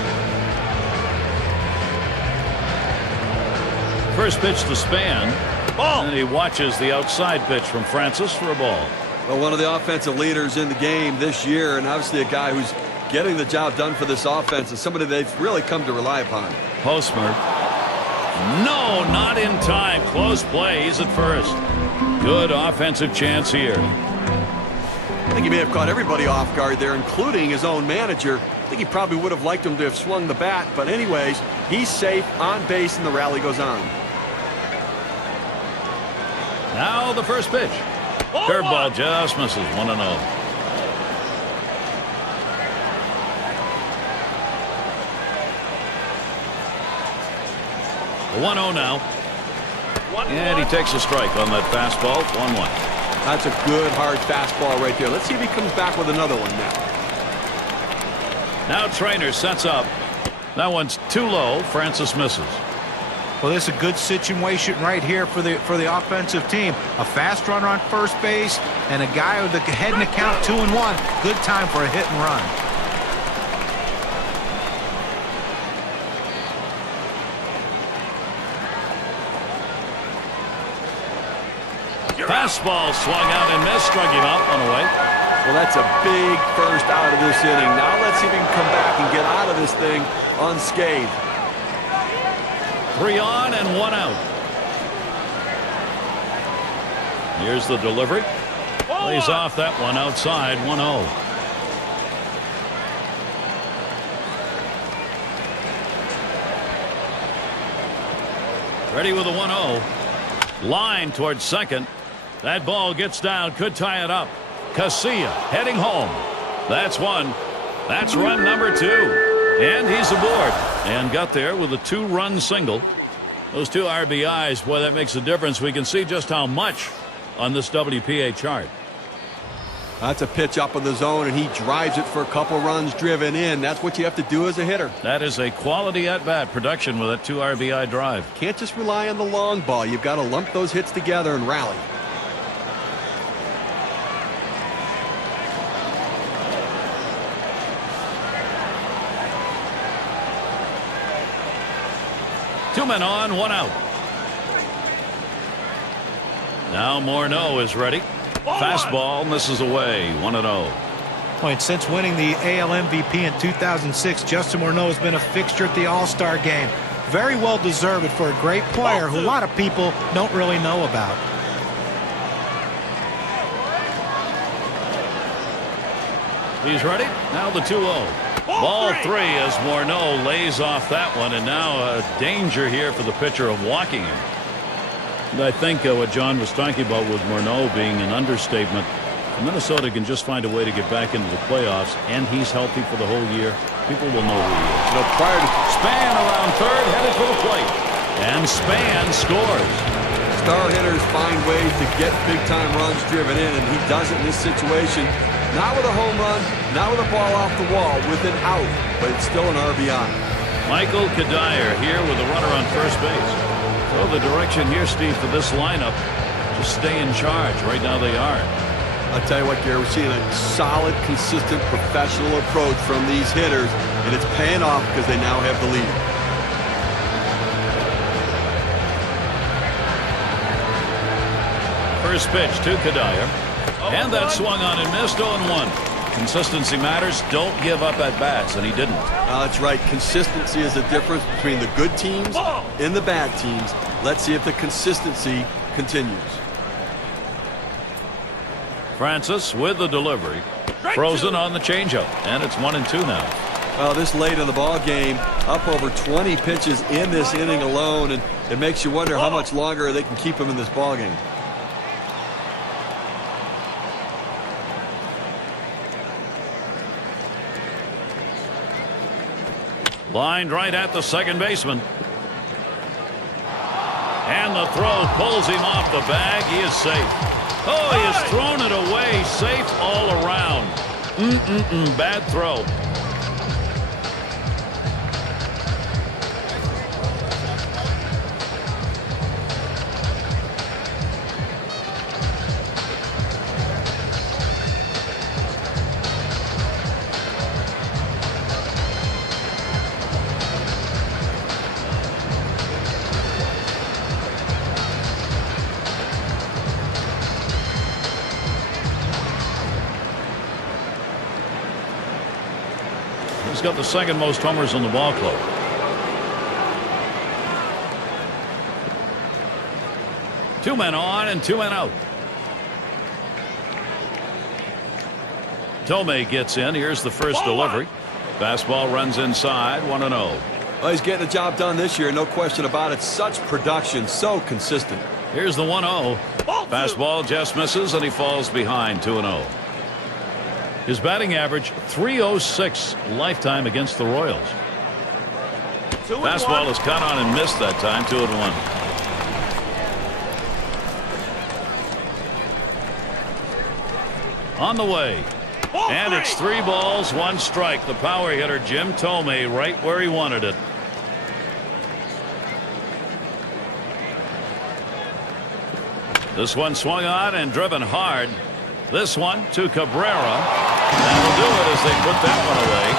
First pitch to Span. Ball. And he watches the outside pitch from Francis for a ball. Well, one of the offensive leaders in the game this year, and obviously a guy who's getting the job done for this offense, and somebody they've really come to rely upon. Hosmer. No, not in time. Close play. He's at first. Good offensive chance here. I think he may have caught everybody off guard there, including his own manager. I think he probably would have liked him to have swung the bat, but anyways, he's safe on base, and the rally goes on. Now the first pitch. Curveball just misses. 1-0. The 1-0 now. And he takes a strike on that fastball. 1-1. That's a good hard fastball right there. Let's see if he comes back with another one now. Now Trainer sets up. That one's too low. Francis misses. Well, this is a good situation right here for the offensive team. A fast runner on first base and a guy with the head in the count 2-1. Good time for a hit and run. Fastball swung out and missed. Struck him out. One away. Well, that's a big first out of this inning. Now let's see if he can come back and get out of this thing unscathed. 3 on and 1 out. Here's the delivery. Lays off that one outside. 1-0. Ready with a 1-0. Line towards second. That ball gets down. Could tie it up. Casilla heading home. That's one. That's run number 2. And he's aboard. And got there with a 2-run single. Those 2 RBIs, boy, that makes a difference. We can see just how much on this WPA chart. That's a pitch up in the zone, and he drives it for a couple runs driven in. That's what you have to do as a hitter. That is a quality at-bat production with that 2 RBI drive. Can't just rely on the long ball. You've got to lump those hits together and rally. Two men on, 1 out. Now Morneau is ready. Fastball misses away. 1-0. Point since winning the AL MVP in 2006, Justin Morneau has been a fixture at the All-Star game. Very well deserved for a great player who a lot of people don't really know about. He's ready. Now the 2-0. Ball 3 as Morneau lays off that one, and now a danger here for the pitcher of walking him. And I think what John was talking about with Morneau being an understatement. Minnesota can just find a way to get back into the playoffs, and he's healthy for the whole year. People will know who he is. You know, prior to Span around third, headed for the plate. And Span scores. star hitters find ways to get big-time runs driven in, and he does it in this situation. Not with a home run, not with a ball off the wall, with an out, but it's still an RBI. Michael Kadire here with a runner on first base. So the direction here, Steve, for this lineup, just stay in charge. Right now they are. I'll tell you what, Gary, we're seeing a solid, consistent, professional approach from these hitters, and it's paying off because they now have the lead. First pitch to Kadire. And that swung on and missed. 0-1. Consistency matters. Don't give up at bats, and he didn't. That's right. Consistency is the difference between the good teams and the bad teams. Let's see if the consistency continues. Francis with the delivery. Frozen on the changeup, and it's 1-2 now. Well, this late in the ball game, up over 20 pitches in this inning alone, and it makes you wonder how much longer they can keep him in this ball game. Lined right at the second baseman. And the throw pulls him off the bag. He is safe. Oh, he has thrown it away. Safe all around. Bad throw. He's got the second most homers in the ball club. Two men on and two men out. Tomei gets in. Here's the first delivery. Fastball runs inside. 1-0. Well, he's getting the job done this year, no question about it. Such production, so consistent. Here's the 1-0. Fastball just misses, and he falls behind. 2-0. His batting average, .306 lifetime against the Royals. Fastball is caught on and missed that time. 2-1. On the way. And it's 3 balls, 1 strike. The power hitter, Jim Tomei, right where he wanted it. This one swung on and driven hard. This one to Cabrera. That'll do it as they put that one away.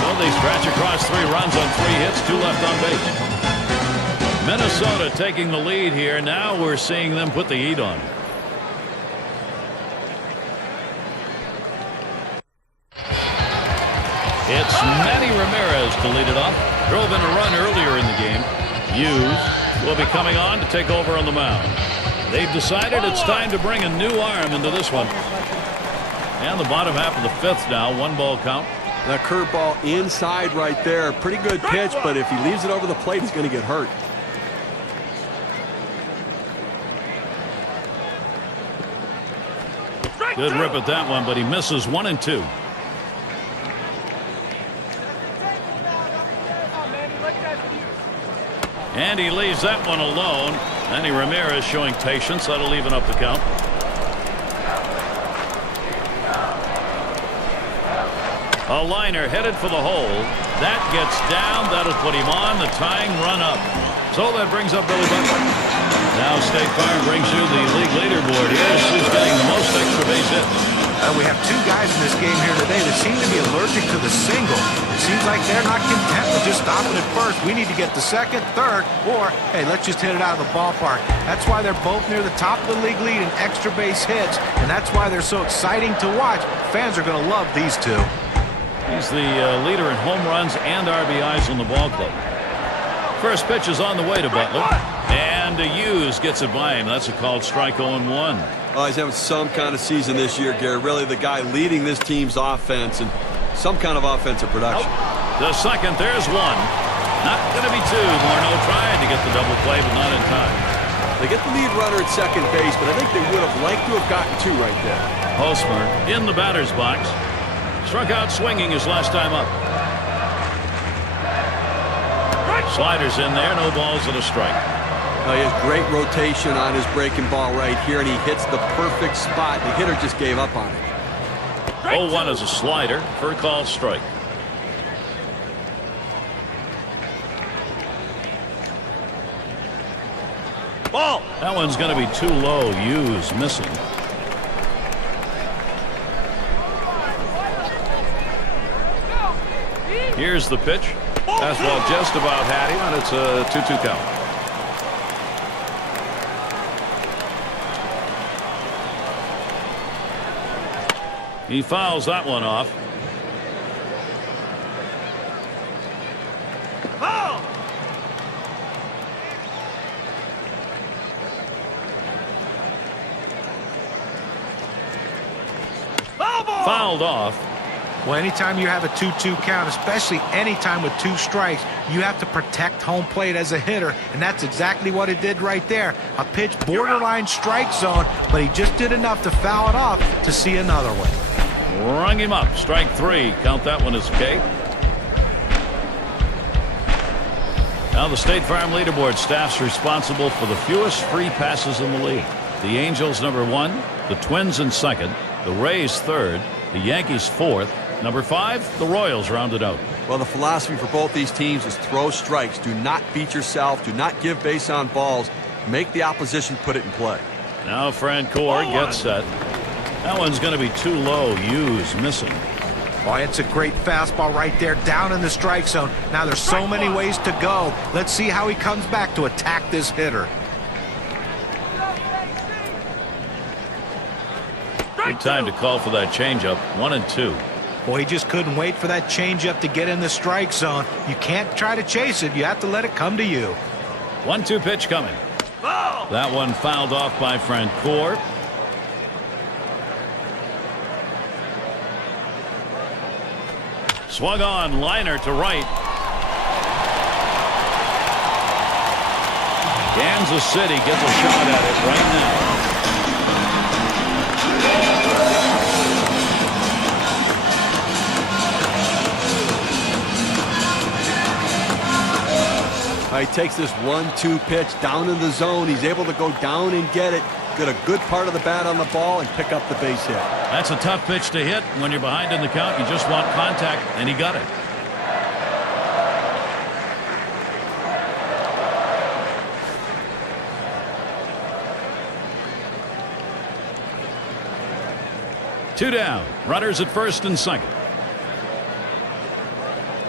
So they scratch across 3 runs on 3 hits, 2 left on base. Minnesota taking the lead here. Now we're seeing them put the heat on. It's Manny Ramirez to lead it off. Drove in a run earlier in the game. Hughes will be coming on to take over on the mound. They've decided it's time to bring a new arm into this one. And the bottom half of the 5th now. 1 ball count. That curveball inside right there. Pretty good pitch, but if he leaves it over the plate, he's going to get hurt. Good rip at that one, but he misses 1-2. And he leaves that one alone. Manny Ramirez showing patience. That'll even up the count. A liner headed for the hole. That gets down. That'll put him on the tying run up. So that brings up Billy Butler. Now State Farm brings you the league leaderboard. Here's who's getting the most extra base hits. We have two guys in this game here today that seem to be allergic to the single. It seems like they're not content with just stopping at first. We need to get the second, third, or, hey, let's just hit it out of the ballpark. That's why they're both near the top of the league lead in extra base hits, and that's why they're so exciting to watch. Fans are going to love these two. He's the leader in home runs and RBIs in the ball club. First pitch is on the way to Butler. And Hughes gets it by him. That's a called strike 0-1. Oh, he's having some kind of season this year, Gary. Really the guy leading this team's offense and some kind of offensive production. The second, there's one. Not going to be two. Morneau trying to get the double play, but not in time. They get the lead runner at second base, but I think they would have liked to have gotten two right there. Hosmer in the batter's box. Struck out swinging his last time up. Sliders in there, no balls and a strike. He has great rotation on his breaking ball right here, and he hits the perfect spot. The hitter just gave up on it. 0-1 is a slider for a called strike. Ball. That one's going to be too low. Hughes missing. Here's the pitch. Fastball just about had him, and it's a 2-2 count. He fouls that one off. Foul. Foul ball. Fouled off. Well, anytime you have a 2-2 count, especially anytime with two strikes, you have to protect home plate as a hitter, and that's exactly what it did right there. A pitch borderline strike zone, but he just did enough to foul it off to see another one. Rung him up. Strike three. Count that one as K. Now the State Farm leaderboard staff's responsible for the fewest free passes in the league. The Angels number 1, the Twins in second, the Rays third, the Yankees fourth, number 5, the Royals rounded out. Well, the philosophy for both these teams is throw strikes. Do not beat yourself. Do not give base on balls. Make the opposition put it in play. Now Francoeur gets set. That one's going to be too low. Hughes missing. Oh, it's a great fastball right there, down in the strike zone. Now there's so many ways to go. Let's see how he comes back to attack this hitter. Good time to call for that changeup. 1-2. Boy, he just couldn't wait for that changeup to get in the strike zone. You can't try to chase it. You have to let it come to you. 1-2 pitch coming. That one fouled off by Francoeur. Swung on, liner to right. Kansas City gets a shot at it right now. He takes this 1-2 pitch down in the zone. He's able to go down and get it. Get a good part of the bat on the ball and pick up the base hit. That's a tough pitch to hit. When you're behind in the count, you just want contact, and he got it. Two down. Runners at first and second.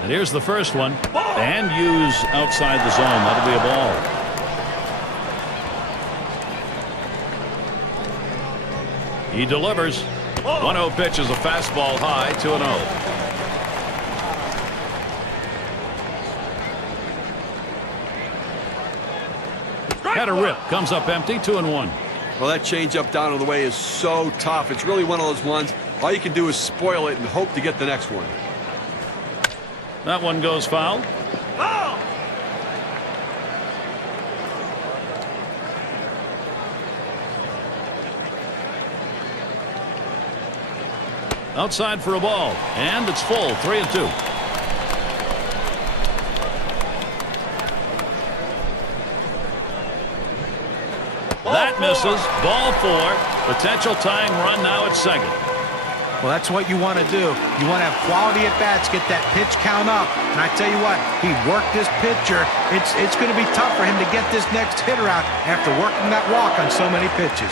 And here's the first one. And Hughes outside the zone. That'll be a ball. He delivers. 1-0 pitch is a fastball high, 2-0. Had a rip. Comes up empty, 2-1. Well, that changeup down on the way is so tough. It's really one of those ones, all you can do is spoil it and hope to get the next one. That one goes foul. Foul. Outside for a ball. And it's full, 3-2. That misses. Ball 4. Potential tying run now at second. Well, that's what you want to do. You want to have quality at-bats, get that pitch count up. And I tell you what, he worked this pitcher. It's going to be tough for him to get this next hitter out after working that walk on so many pitches.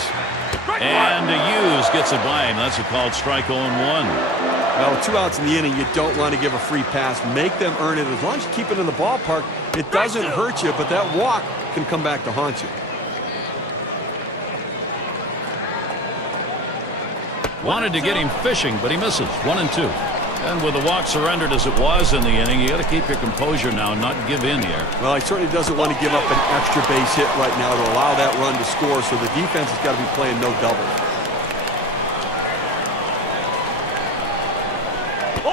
And Hughes gets it by him. That's a called strike 0-1. Well, with 2 outs in the inning, you don't want to give a free pass. Make them earn it. As long as you keep it in the ballpark, it doesn't hurt you, but that walk can come back to haunt you. Wanted to get him fishing, but he misses. 1-2. And with the walk surrendered as it was in the inning, you got to keep your composure now and not give in here. Well, he certainly doesn't want to give up an extra base hit right now to allow that run to score, so the defense has got to be playing no doubles.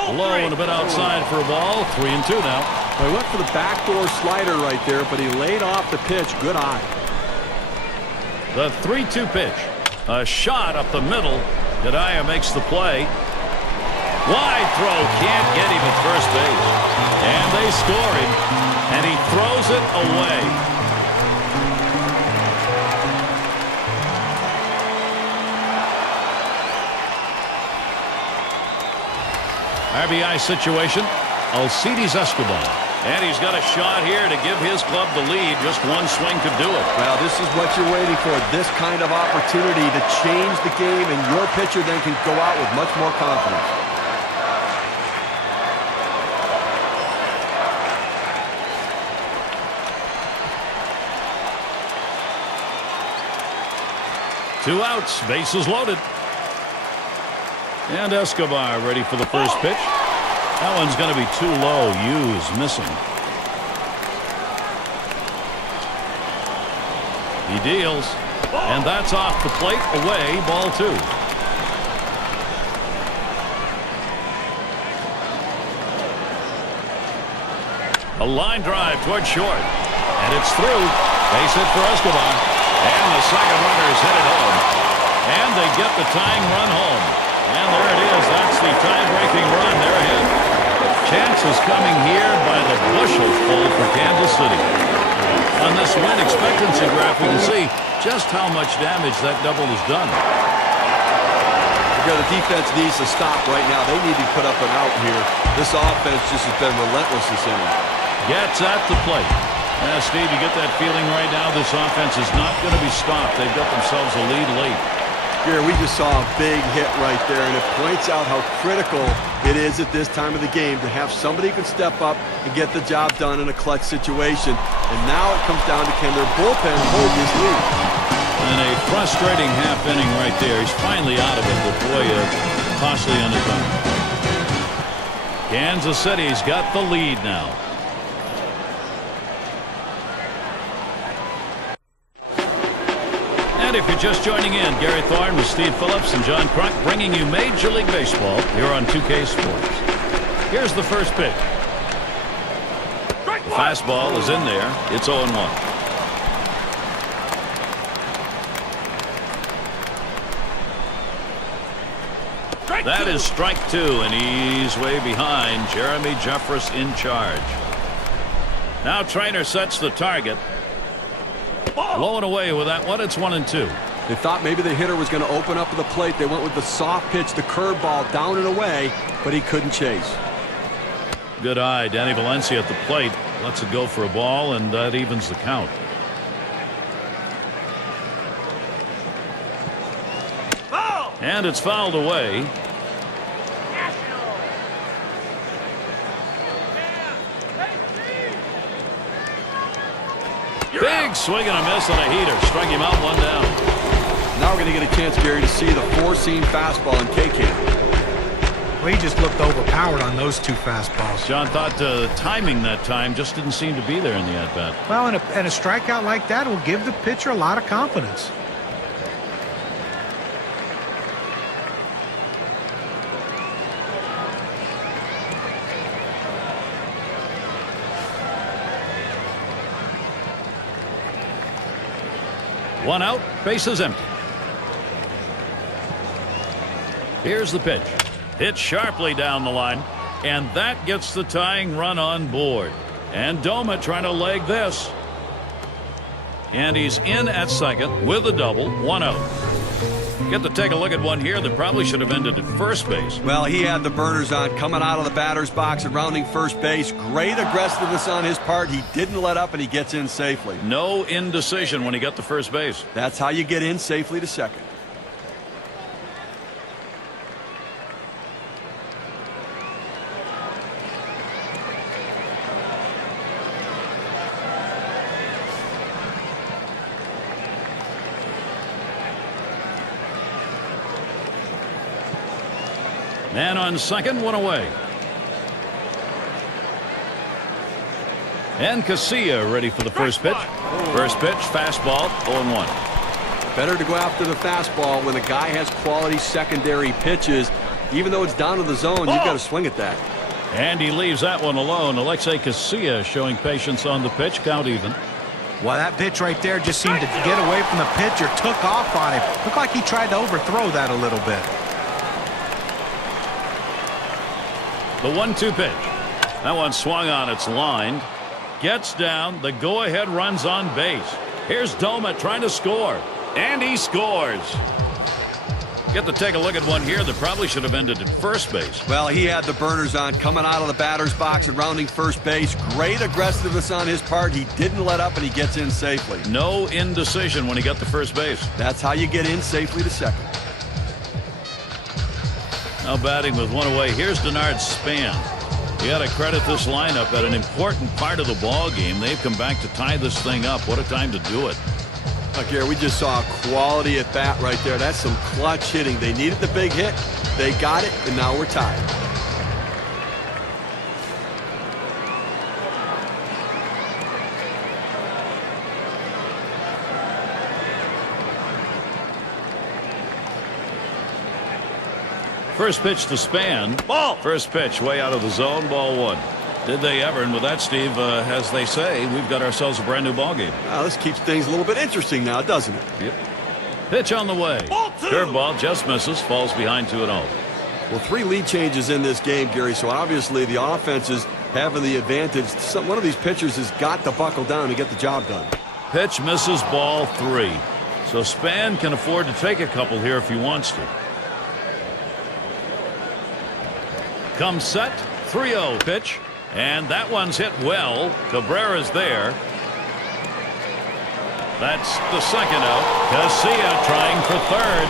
Low and a bit outside for a ball. 3-2 now. Well, he went for the backdoor slider right there, but he laid off the pitch. Good eye. The 3-2 pitch. A shot up the middle. Gadaya makes the play. Wide throw. Can't get him at first base. And they score him. And he throws it away. RBI situation. Alcides Escobar. And he's got a shot here to give his club the lead. Just one swing could do it. Well, this is what you're waiting for. This kind of opportunity to change the game, and your pitcher then can go out with much more confidence. Two outs, bases loaded. And Escobar ready for the first pitch. That one's going to be too low. Hughes missing. He deals. And that's off the plate. Away, ball 2. A line drive toward short. And it's through. Base hit for Escobar. And the second runner is headed home. And they get the tying run home. And there it is. That's the tie-breaking run. They're ahead. Chances coming here by the bushel-full for Kansas City. On this win expectancy graph, we can see just how much damage that double has done. The defense needs to stop right now. They need to put up an out here. This offense just has been relentless this inning. Gets at the plate. Steve, you get that feeling right now this offense is not going to be stopped. They've got themselves a lead late. Here, we just saw a big hit right there, and it points out how critical it is at this time of the game to have somebody who can step up and get the job done in a clutch situation. And now it comes down to, can their bullpen hold this lead? And a frustrating half inning right there. He's finally out of it, but boy, costly on his own. Kansas City's got the lead now. And if you're just joining in, Gary Thorne with Steve Phillips and John Kruk bringing you Major League Baseball here on 2K Sports. Here's the first pitch. The fastball is in there. It's 0-1. That is strike 2, and he's way behind. Jeremy Jeffress in charge. Now Trainer sets the target. Low and away with that one. It's 1-2. They thought maybe the hitter was going to open up at the plate. They went with the soft pitch, the curveball, down and away, but he couldn't chase. Good eye. Danny Valencia at the plate. Lets it go for a ball, and that evens the count. And it's fouled away. Big swing and a miss on a heater. Strike him out, 1 down. Now we're going to get a chance, Gary, to see the four-seam fastball in K-Camp. Well, he just looked overpowered on those 2 fastballs. John thought timing that time just didn't seem to be there in the at-bat. Well, and a strikeout like that will give the pitcher a lot of confidence. One out, bases empty. Here's the pitch. Hit sharply down the line, and that gets the tying run on board. And Doma trying to leg this. And he's in at second with a double, 1 out. Get to take a look at one here that probably should have ended at first base. Well, he had the burners on coming out of the batter's box and rounding first base. Great aggressiveness on his part. He didn't let up, and he gets in safely. No indecision when he got to first base. That's how you get in safely to second. And on second, one away. And Casilla ready for the first pitch. First pitch, fastball, 0-1. Better to go after the fastball when a guy has quality secondary pitches. Even though it's down to the zone, you've got to swing at that. And he leaves that one alone. Alexei Casilla showing patience on the pitch. Count even. Well, that pitch right there just seemed to get away from the pitcher, took off on him. Looked like he tried to overthrow that a little bit. The 1-2 pitch. That one swung on, it's lined. Gets down, the go-ahead runs on base. Here's Doma trying to score. And he scores. Get to take a look at one here that probably should have ended at first base. Well, he had the burners on coming out of the batter's box and rounding first base. Great aggressiveness on his part. He didn't let up, and he gets in safely. No indecision when he got to first base. That's how you get in safely to second. Now batting with one away. Here's Denard Span. You got to credit this lineup at an important part of the ball game. They've come back to tie this thing up. What a time to do it. Gary, we just saw a quality at bat right there. That's some clutch hitting. They needed the big hit. They got it, and now we're tied. First pitch to Span. Ball. First pitch way out of the zone. Ball 1. Did they ever? And with that, Steve, as they say, we've got ourselves a brand new ball game. Well, this keeps things a little bit interesting now, doesn't it? Yep. Pitch on the way. Curveball just misses. Falls behind 2-0. Well, 3 lead changes in this game, Gary, so obviously the offense is having the advantage. One of these pitchers has got to buckle down and get the job done. Pitch misses, ball 3. So Span can afford to take a couple here if he wants to. Comes set. 3-0 pitch. And that one's hit well. Cabrera's there. That's the second out. Casilla trying for third.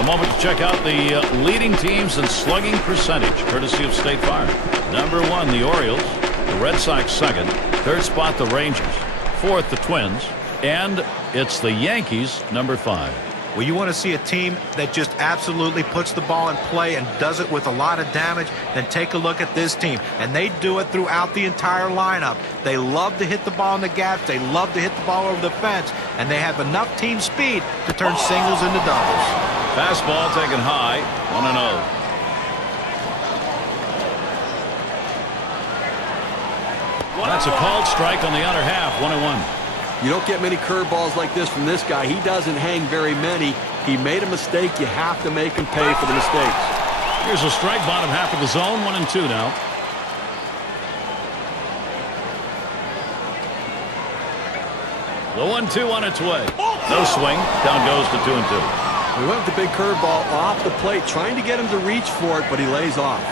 A moment to check out the leading teams in slugging percentage, courtesy of State Farm. Number 1, the Orioles. The Red Sox second. Third spot, the Rangers. Fourth, the Twins. And it's the Yankees, number 5. Well, you want to see a team that just absolutely puts the ball in play and does it with a lot of damage, then take a look at this team. And they do it throughout the entire lineup. They love to hit the ball in the gaps. They love to hit the ball over the fence. And they have enough team speed to turn singles into doubles. Fastball taken high. 1-0. That's a called strike on the outer half. 1-1. You don't get many curveballs like this from this guy. He doesn't hang very many. He made a mistake. You have to make him pay for the mistakes. Here's a strike, bottom half of the zone. 1-2 now. The 1-2 on its way. No swing. Down goes to 2-2. We went with the big curveball off the plate, trying to get him to reach for it, but he lays off.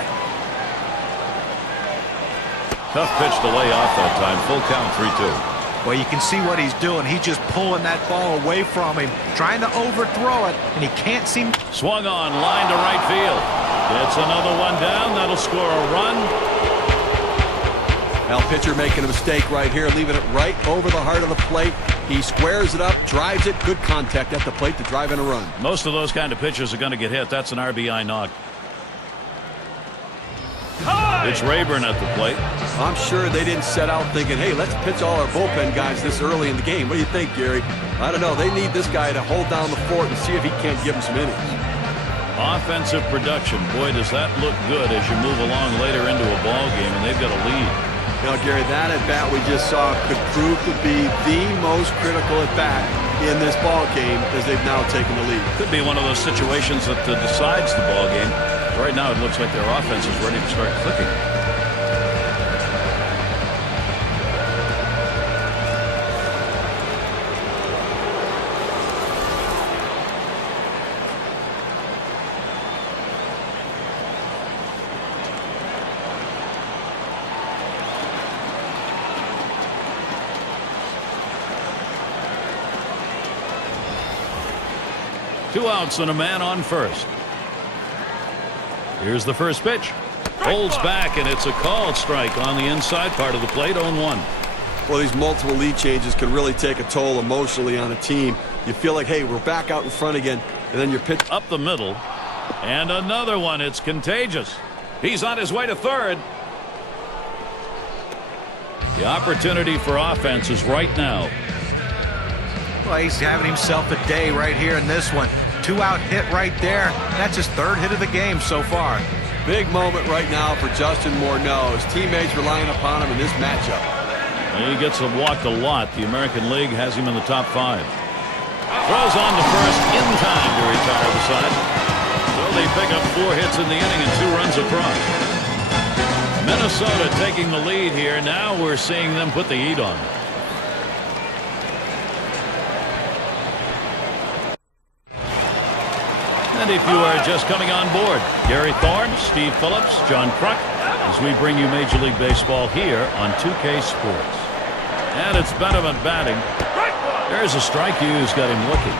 Tough pitch to lay off that time. Full count, 3-2. Well, you can see what he's doing. He's just pulling that ball away from him, trying to overthrow it, and he can't seem. Swung on, line to right field. Gets another one down. That'll score a run. Now, pitcher making a mistake right here, leaving it right over the heart of the plate. He squares it up, drives it. Good contact at the plate to drive in a run. Most of those kind of pitchers are going to get hit. That's an RBI knock. It's Rayburn at the plate. I'm sure they didn't set out thinking, hey, let's pitch all our bullpen guys this early in the game. What do you think, Gary? I don't know. They need this guy to hold down the fort and see if he can't give him some innings. Offensive production. Boy, does that look good as you move along later into a ball game, and they've got a lead. Now, Gary, that at-bat we just saw could prove to be the most critical at-bat in this ball game as they've now taken the lead. Could be one of those situations that decides the ball game. Right now, it looks like their offense is ready to start clicking. Two outs and a man on first. Here's the first pitch. Holds back, and it's a called strike on the inside part of the plate. 0-1. Well, these multiple lead changes can really take a toll emotionally on a team. You feel like, hey, we're back out in front again, and then you're pitch up the middle. And another one. It's contagious. He's on his way to third. The opportunity for offense is right now. Well, he's having himself a day right here in this one. 2-out hit right there. That's his third hit of the game so far. Big moment right now for Justin Morneau. His teammates relying upon him in this matchup. He gets walked a lot. The American League has him in the top 5. Throws on to first in time to retire the side. So they pick up 4 hits in the inning and 2 runs across. Minnesota taking the lead here. Now we're seeing them put the heat on. And if you are just coming on board, Gary Thorne, Steve Phillips, John Kruk, as we bring you Major League Baseball here on 2K Sports. And it's Benjamin batting. There's a strike. Hughes got him looking.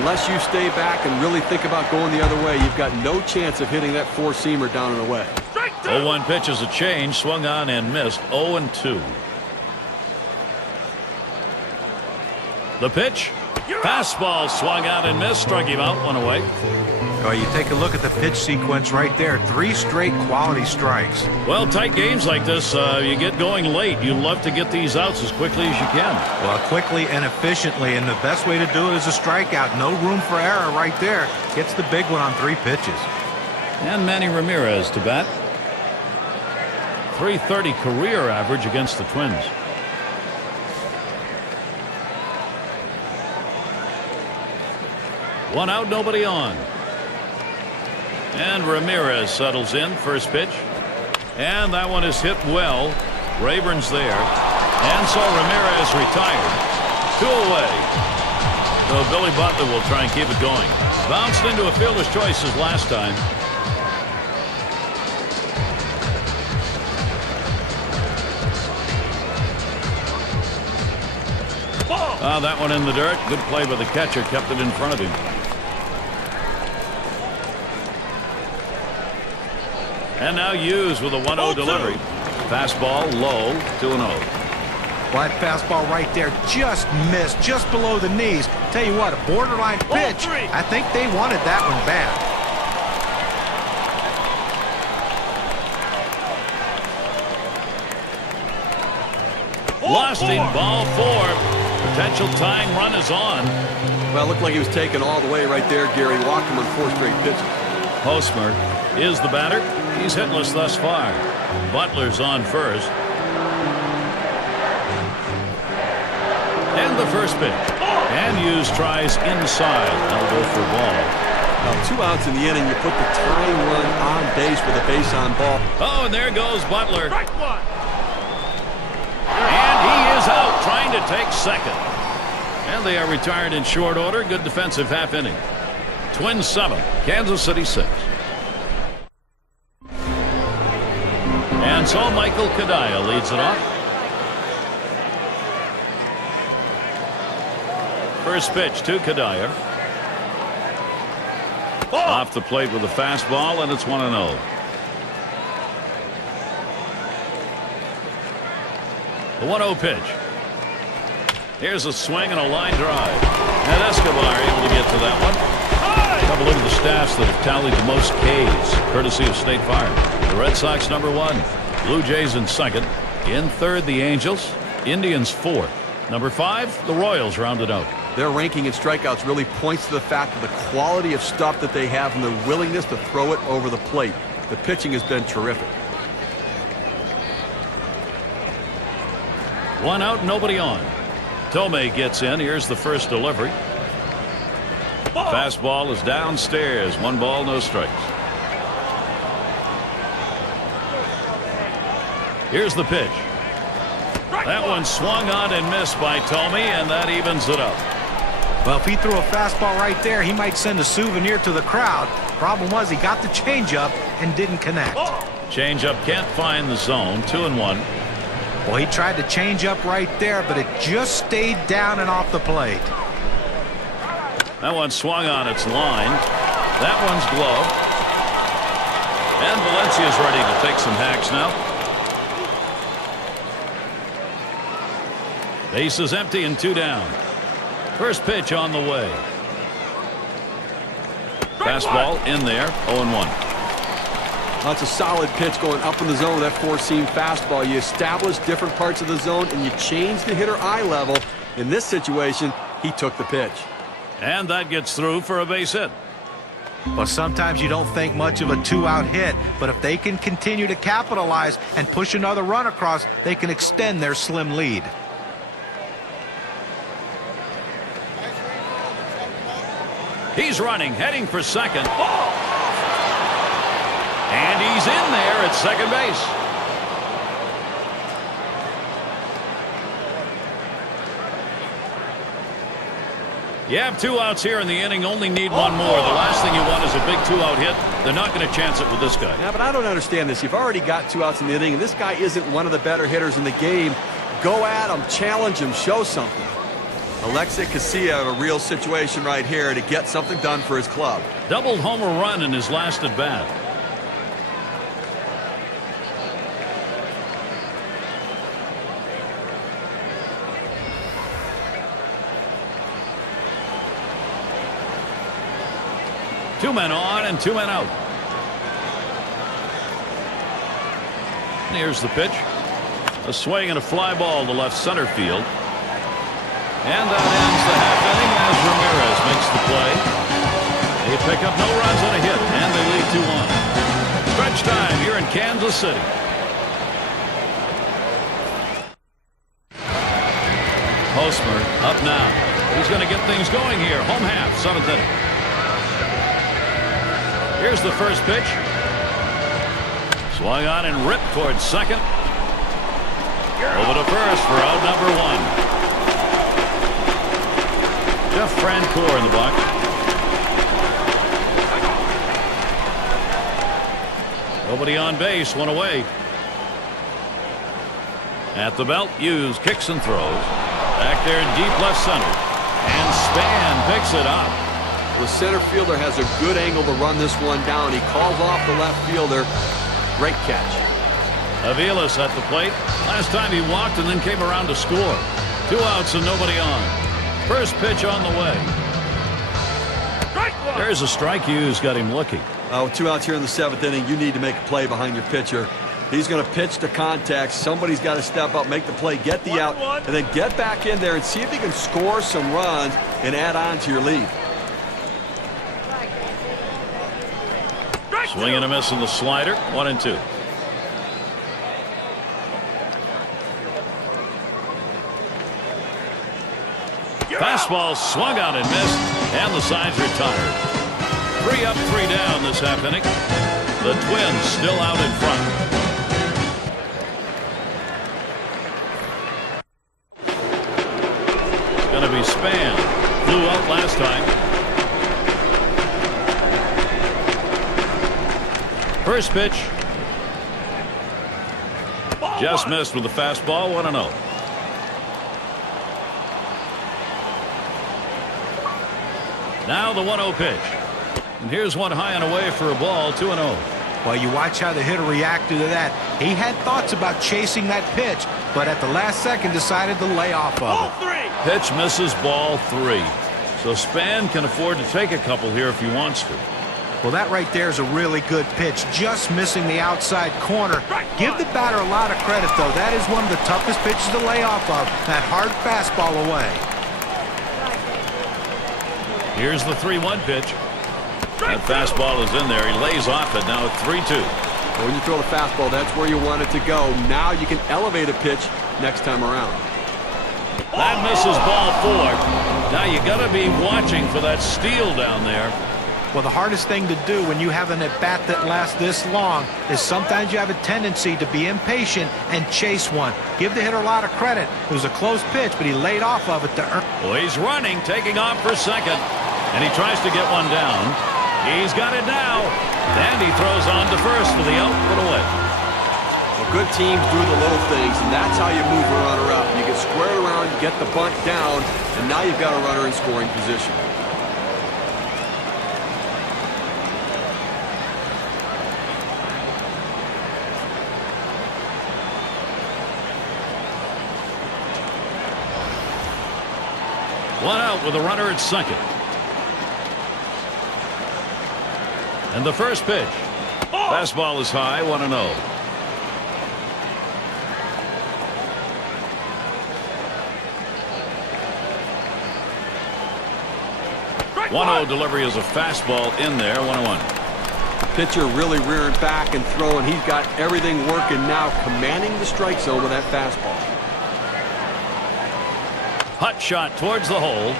Unless you stay back and really think about going the other way, you've got no chance of hitting that four-seamer down and away. 0-1 pitch is a change. Swung on and missed. 0-2. The pitch. Fastball swung out and missed. Struck him out. 1 away. Oh, you take a look at the pitch sequence right there. 3 straight quality strikes. Well, tight games like this, you get going late. You love to get these outs as quickly as you can. Well, quickly and efficiently, and the best way to do it is a strikeout. No room for error right there. Gets the big one on 3 pitches. And Manny Ramirez to bat. .330 career average against the Twins. One out, nobody on. And Ramirez settles in. First pitch. And that one is hit well. Rayburn's there. And so Ramirez retired. 2 away. So Billy Butler will try and keep it going. Bounced into a fielder's choices last time. That one in the dirt. Good play by the catcher. Kept it in front of him. And now Hughes with a 1-0 delivery. Fastball low. 2-0. Well, that fastball right there just missed, just below the knees. Tell you what, a borderline pitch. I think they wanted that one bad. Lost him. Ball 4. Potential tying run is on. Well, it looked like he was taken all the way right there, Gary. Walked him on 4 straight pitches. Hosmer is the batter. He's hitless thus far. Butler's on first. And the first pitch. And Hughes tries inside. That'll go for a ball. Now 2 outs in the inning. You put the tying run on base with a base on ball. Oh, and there goes Butler. And he is out trying to take second. And they are retired in short order. Good defensive half inning. Twins 7, Kansas City 6. And so Michael Kadaya leads it off. First pitch to Kadaya. Off the plate with a fastball, and it's 1-0. The 1-0 pitch. Here's a swing and a line drive. And Escobar able to get to that one. Have a look at the staffs that have tallied the most Ks, courtesy of State Farm. The Red Sox #1, Blue Jays in 2nd, in 3rd the Angels, Indians 4th. #5, the Royals rounded out. Their ranking in strikeouts really points to the fact of the quality of stuff that they have and their willingness to throw it over the plate. The pitching has been terrific. 1 out, nobody on. Tomei gets in. Here's the first delivery. Fastball is downstairs. 1 ball, no strikes. Here's the pitch. That one swung on and missed by Tomei, and that evens it up. Well, if he threw a fastball right there, he might send a souvenir to the crowd. Problem was he got the changeup and didn't connect. Changeup can't find the zone. 2-1. Well, he tried to change up right there, but it just stayed down and off the plate. That one swung on its line. That one's gloved. And Valencia's ready to take some hacks now. Base is empty and 2 down. First pitch on the way. Fastball in there, 0-1. That's a solid pitch going up in the zone, that four-seam fastball. You establish different parts of the zone, and you change the hitter eye level. In this situation, he took the pitch. And that gets through for a base hit. Well, sometimes you don't think much of a two-out hit, but if they can continue to capitalize and push another run across, they can extend their slim lead. He's running, heading for second. And he's in there at second base. You have 2 outs here in the inning, only need one more. The last thing you want is a big 2-out hit. They're not going to chance it with this guy. Yeah, but I don't understand this. You've already got 2 outs in the inning, and this guy isn't one of the better hitters in the game. Go at him, challenge him, show something. Alexei Casilla, a real situation right here to get something done for his club. Double homer run in his last at bat. Two men on and 2 men out. And here's the pitch. A swing and a fly ball to left center field. And that ends the half inning as Ramirez makes the play. They pick up no runs on a hit, and they lead 2-1. Stretch time here in Kansas City. Hosmer up now. He's going to get things going here. Home half, 7th inning. Here's the first pitch. Swung on and ripped towards second. Over to first for out number 1. Jeff Francoeur in the box. Nobody on base, 1 away. At the belt, Hughes kicks and throws. Back there in deep left center. And Span picks it up. The center fielder has a good angle to run this one down. He calls off the left fielder. Great catch. Aviles at the plate. Last time he walked and then came around to score. 2 outs and nobody on. First pitch on the way. There's a strike. Hughes got him looking. 2 outs here in the 7th inning. You need to make a play behind your pitcher. He's going to pitch to contact. Somebody's got to step up, make the play, get the out, and then get back in there and see if you can score some runs and add on to your lead. Swing and a miss in the slider. 1-2. Fastball swung out and missed, and the side's retired. 3 up, 3 down this half inning. The Twins still out in front. It's going to be Span. Flew out last time. First pitch. Just missed with the fastball. 1-0. Now the 1-0 pitch. And here's one high and away for a ball. 2-0. Well, you watch how the hitter reacted to that. He had thoughts about chasing that pitch, but at the last second decided to lay off of it. Pitch misses, ball 3. So Span can afford to take a couple here if he wants to. Well, that right there is a really good pitch, just missing the outside corner. Give the batter a lot of credit, though. That is one of the toughest pitches to lay off of, that hard fastball away. Here's the 3-1 pitch. That fastball is in there. He lays off it. Now 3-2. When you throw the fastball, that's where you want it to go. Now you can elevate a pitch next time around. That misses, ball 4. Now you got to be watching for that steal down there. Well, the hardest thing to do when you have an at-bat that lasts this long is sometimes you have a tendency to be impatient and chase one. Give the hitter a lot of credit. It was a close pitch, but he laid off of it to earn. Well, he's running, taking off for second, and he tries to get one down. He's got it now, and he throws on to first for the out, put away. Well, good teams do the little things, and that's how you move a runner up. You get squared around, you get the bunt down, and now you've got a runner in scoring position. One out with a runner at second. And the first pitch. Fastball is high, 1-0. 1-0 delivery is a fastball in there, 1-1. Pitcher really rearing back and throwing. He's got everything working now, commanding the strike zone with that fastball. Hot shot towards the hole.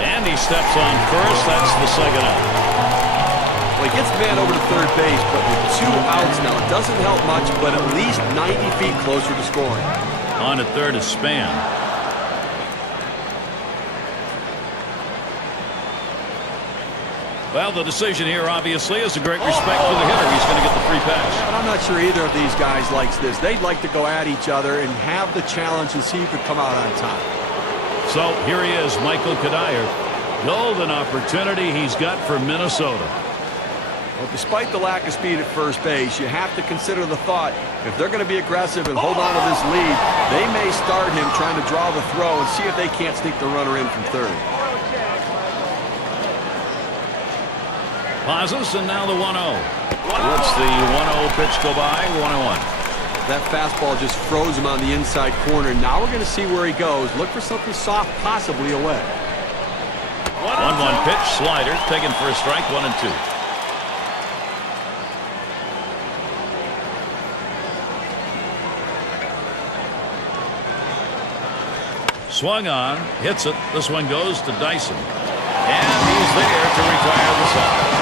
And he steps on first. That's the second out. Well, he gets the man over to third base, but with 2 outs now, it doesn't help much, but at least 90 feet closer to scoring. On at third is Span. Well, the decision here, obviously, is a great respect for the hitter. He's going to get the free pass. But I'm not sure either of these guys likes this. They'd like to go at each other and have the challenge and see who could come out on top. So here he is, Michael Cuddyer. Golden opportunity he's got for Minnesota. Well, despite the lack of speed at first base, you have to consider the thought, if they're going to be aggressive and hold on to this lead, they may start him trying to draw the throw and see if they can't sneak the runner in from third. Pauses, and now the 1-0. What's the 1-0 pitch go by? 1-1. That fastball just froze him on the inside corner. Now we're going to see where he goes. Look for something soft, possibly away. 1-1 pitch, slider, taken for a strike, 1-2. Swung on, hits it. This one goes to Dyson. And he's there to retire the side.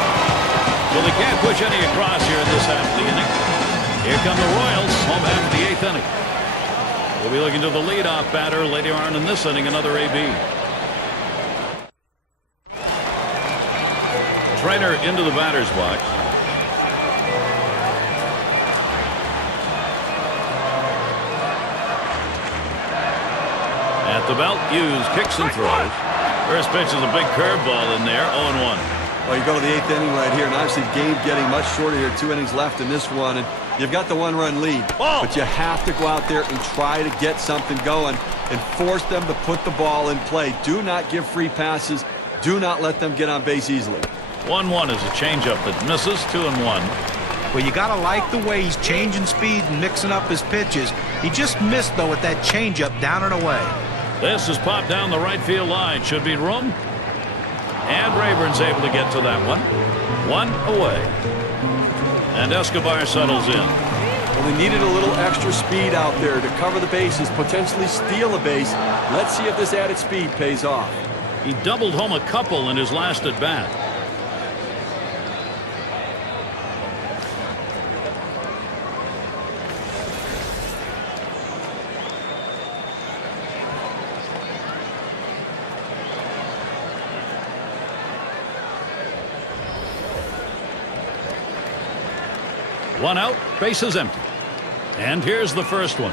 Well, they can't push any across here in this half of the inning. Here come the Royals, home half of the 8th inning. We'll be looking to the leadoff batter later on in this inning, another AB. Trainer into the batter's box. At the belt, Hughes kicks and throws. First pitch is a big curveball in there, 0-1. Well, you go to the 8th inning right here, and obviously the game getting much shorter here. 2 innings left in this one, and you've got the 1-run lead. But you have to go out there and try to get something going and force them to put the ball in play. Do not give free passes. Do not let them get on base easily. 1-1 is a changeup that misses, 2-1. Well, you got to like the way he's changing speed and mixing up his pitches. He just missed, though, with that changeup down and away. This is popped down the right field line. Should be room. And Rayburn's able to get to that one. 1 away. And Escobar settles in. Well, they needed a little extra speed out there to cover the bases, potentially steal a base. Let's see if this added speed pays off. He doubled home a couple in his last at bat. One out, bases empty. And here's the first one.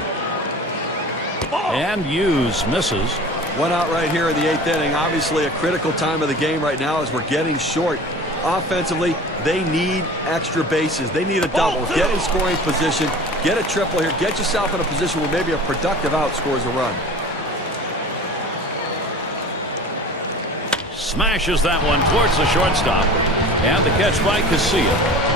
And Hughes misses. 1 out right here in the 8th inning. Obviously a critical time of the game right now as we're getting short. Offensively, they need extra bases. They need a double. Get in scoring position. Get a triple here. Get yourself in a position where maybe a productive out scores a run. Smashes that one towards the shortstop. And the catch by Casilla.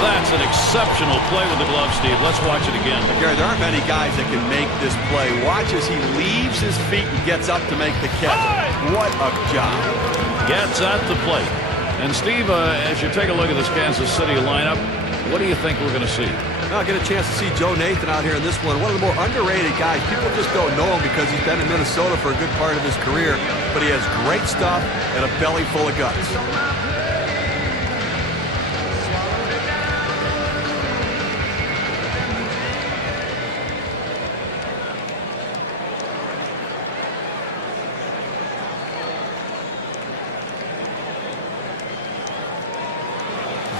That's an exceptional play with the glove, Steve. Let's watch it again. Gary, there aren't many guys that can make this play. Watch as he leaves his feet and gets up to make the catch. What a job. Gets at the plate. And Steve, as you take a look at this Kansas City lineup, what do you think we're going to see? I'll get a chance to see Joe Nathan out here in this one. One of the more underrated guys. People just don't know him because he's been in Minnesota for a good part of his career. But he has great stuff and a belly full of guts.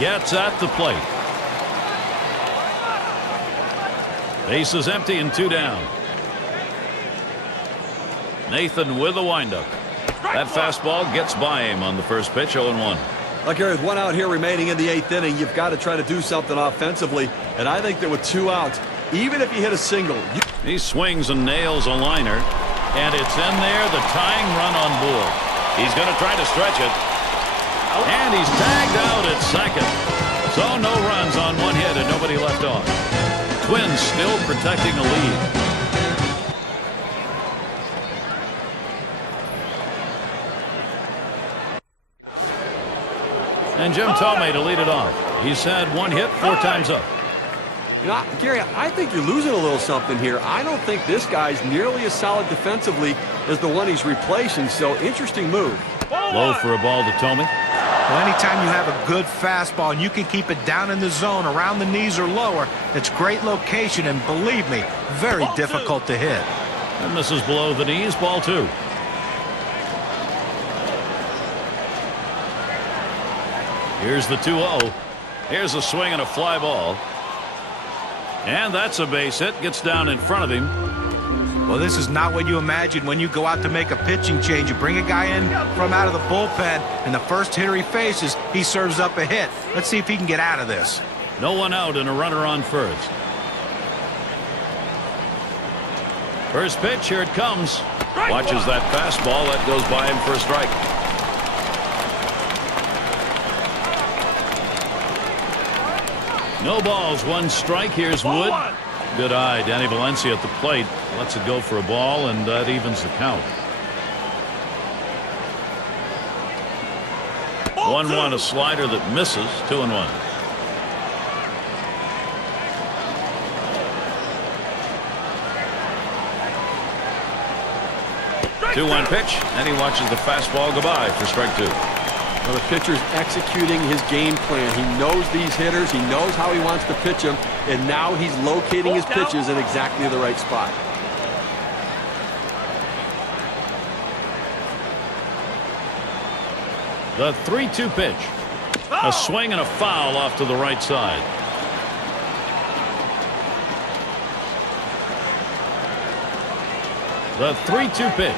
Gets at the plate. Base is empty and 2 down. Nathan with a windup. That fastball gets by him on the first pitch, 0-1. Look, here with 1 out here remaining in the 8th inning, you've got to try to do something offensively. And I think that with 2 outs, even if you hit a single. He swings and nails a liner. And it's in there, the tying run on board. He's going to try to stretch it. And he's tagged out at second. So no runs on one hit and nobody left on. Twins still protecting a lead. And Jim Thome to lead it off. He's had one hit 4 times up. You know, Gary, I think you're losing a little something here. I don't think this guy's nearly as solid defensively as the one he's replacing, so interesting move. Low for a ball to Thome. Well, anytime you have a good fastball and you can keep it down in the zone around the knees or lower, it's great location, and believe me, very difficult to hit. And misses below the knees, ball 2. Here's the 2-0. Here's a swing and a fly ball. And that's a base hit. Gets down in front of him. Well, this is not what you imagine when you go out to make a pitching change. You bring a guy in from out of the bullpen, and the first hitter he faces, he serves up a hit. Let's see if he can get out of this. No one out and a runner on first. First pitch, here it comes. Watches that fastball. That goes by him for a strike. No balls, 1 strike. Here's Wood. Good eye. Danny Valencia at the plate. Lets it go for a ball, and that evens the count. 1-1, a slider that misses. 2-1. Two 2-1 pitch, and he watches the fastball go by for strike 2. Well, the pitcher's executing his game plan. He knows these hitters. He knows how he wants to pitch them, and now he's locating his pitches in exactly the right spot. The 3-2 pitch. A swing and a foul off to the right side. The 3-2 pitch.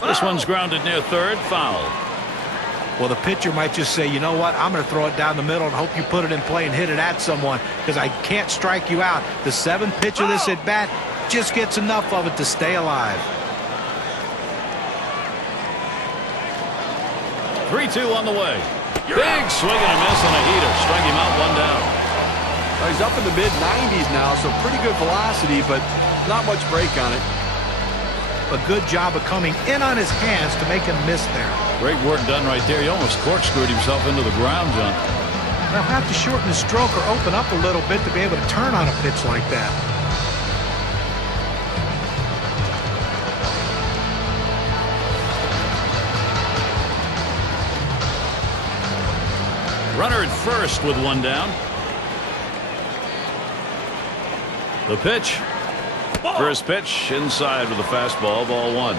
This one's grounded near third. Foul. Well, the pitcher might just say, you know what, I'm going to throw it down the middle and hope you put it in play and hit it at someone because I can't strike you out. The 7th pitch of this at bat just gets enough of it to stay alive. 3-2 on the way. Big swing and a miss on a heater. Strike him out, 1 down. Well, he's up in the mid-90s now, so pretty good velocity, but not much break on it. A good job of coming in on his hands to make him miss there. Great work done right there. He almost corkscrewed himself into the ground, John. Now have to shorten the stroke or open up a little bit to be able to turn on a pitch like that. Runner at first with 1 down. The pitch. First pitch inside with a fastball, ball 1.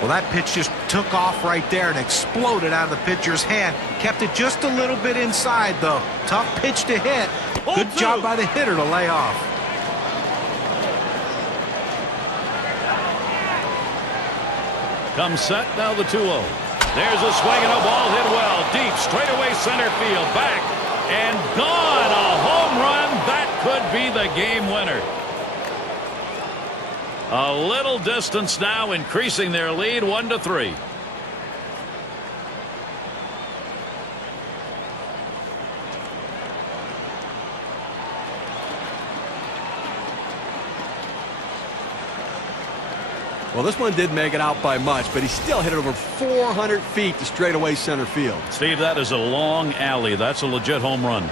Well, that pitch just took off right there and exploded out of the pitcher's hand. Kept it just a little bit inside, though. Tough pitch to hit. Good job by the hitter to lay off. Comes set, now the 2-0. There's a swing and a ball hit well. Deep, straightaway center field. Back and gone. A home run. That could be the game winner. A little distance now, increasing their lead 1-3. Well, this one did make it out by much, but he still hit it over 400 feet to straightaway center field. Steve, that is a long alley. That's a legit home run.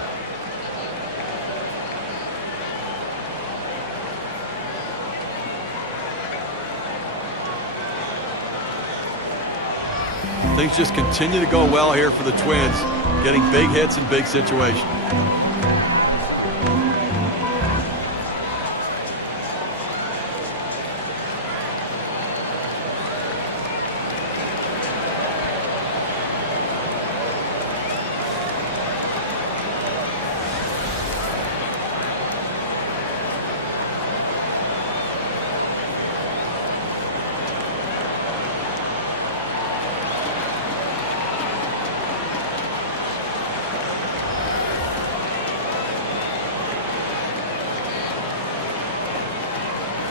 Things just continue to go well here for the Twins, getting big hits in big situations.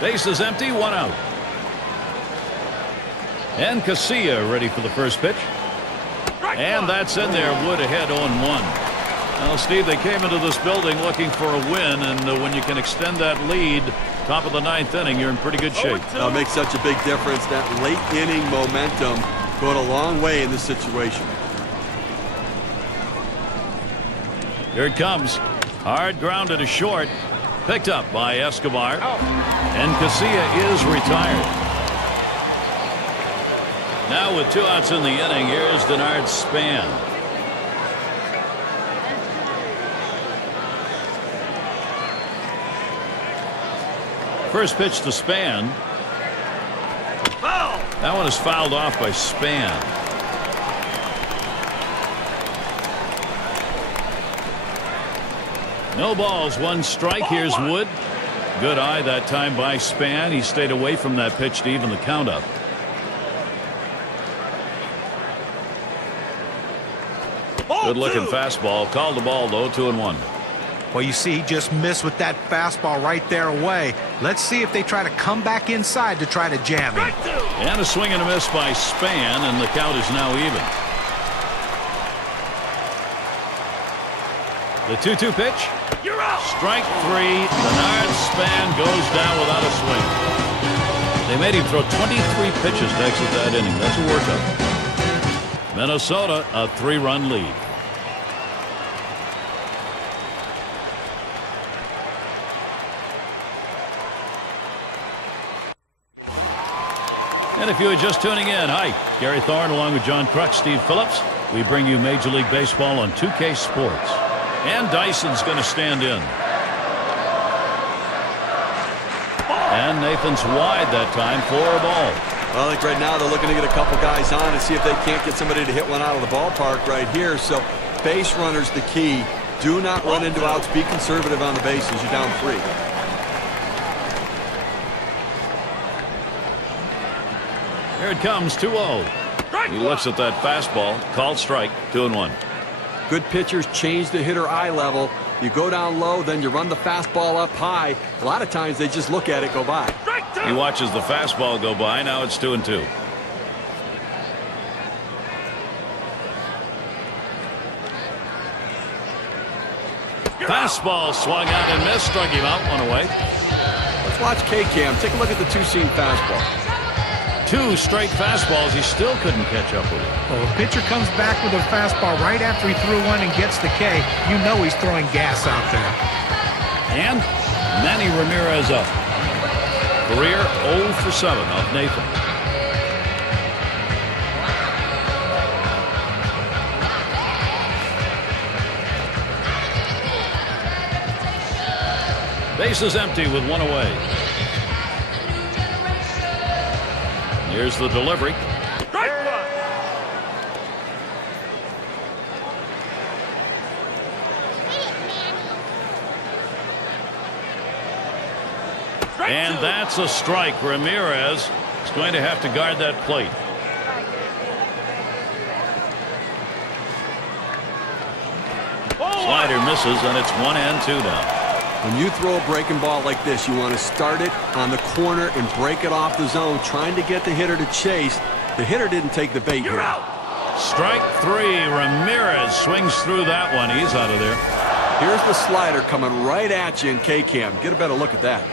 Base is empty, 1 out. And Casilla ready for the first pitch. And that's in there. Wood ahead 0-1. Well, Steve, they came into this building looking for a win, and when you can extend that lead, top of the 9th inning, you're in pretty good shape. That makes such a big difference. That late inning momentum going a long way in this situation. Here it comes. Hard grounded to short. Picked up by Escobar. And Casilla is retired. Now with 2 outs in the inning, here's Denard Span. First pitch to Span. That one is fouled off by Span. No balls, 1 strike. Here's Wood. Good eye that time by Span. He stayed away from that pitch to even the count up. Good looking fastball. Called the ball though. 2-1. Well, you see, he just missed with that fastball right there away. Let's see if they try to come back inside to try to jam him. And a swing and a miss by Span, and the count is now even. The 2-2 pitch. You're out. Strike 3. Denard Span goes down without a swing. They made him throw 23 pitches to exit that inning. That's a workup. Minnesota a 3-run lead. And if you are just tuning in, hi, Gary Thorne along with John Kruk, Steve Phillips. We bring you Major League Baseball on 2K Sports. And Dyson's going to stand in. And Nathan's wide that time for a ball. Well, I think right now they're looking to get a couple guys on and see if they can't get somebody to hit one out of the ballpark right here. So base runner's the key. Do not run into outs. Be conservative on the bases. You're down 3. Here it comes, 2-0. He looks at that fastball, called strike, 2-1. Good pitchers change the hitter eye level. You go down low, then you run the fastball up high. A lot of times they just look at it go by. He watches the fastball go by. Now it's 2-2. Fastball swung out and missed, struck him out, 1 away. Let's watch K-Cam. Take a look at the 2-seam fastball. 2 straight fastballs. He still couldn't catch up with it. Well, a pitcher comes back with a fastball right after he threw one and gets the K. You know he's throwing gas out there. And Manny Ramirez up. Career 0 for 7 off Nathan. Bases empty with 1 away. Here's the delivery. And that's a strike. Ramirez is going to have to guard that plate. Slider misses, and it's 1-2 now. When you throw a breaking ball like this, you want to start it on the corner and break it off the zone, trying to get the hitter to chase. The hitter didn't take the bait here. Strike 3. Ramirez swings through that one. He's out of there. Here's the slider coming right at you in K-Cam. Get a better look at that.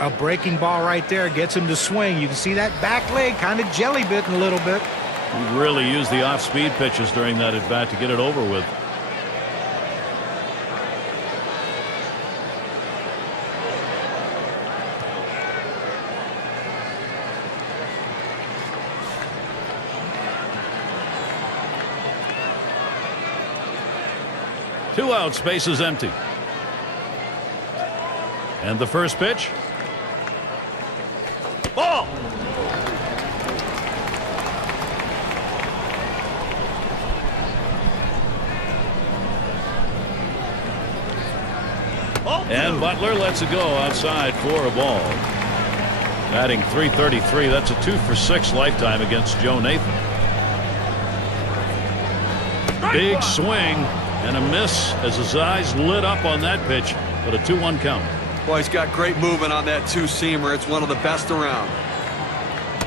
A breaking ball right there gets him to swing. You can see that back leg kind of jelly bitten a little bit. He really used the off-speed pitches during that at-bat to get it over with. Two outs, bases empty. And the first pitch. Ball. And Butler lets it go outside for a ball. Batting .333. That's a 2 for 6 lifetime against Joe Nathan. Big swing and a miss as his eyes lit up on that pitch, but a 2-1 count. Boy, he's got great movement on that 2-seamer. It's one of the best around.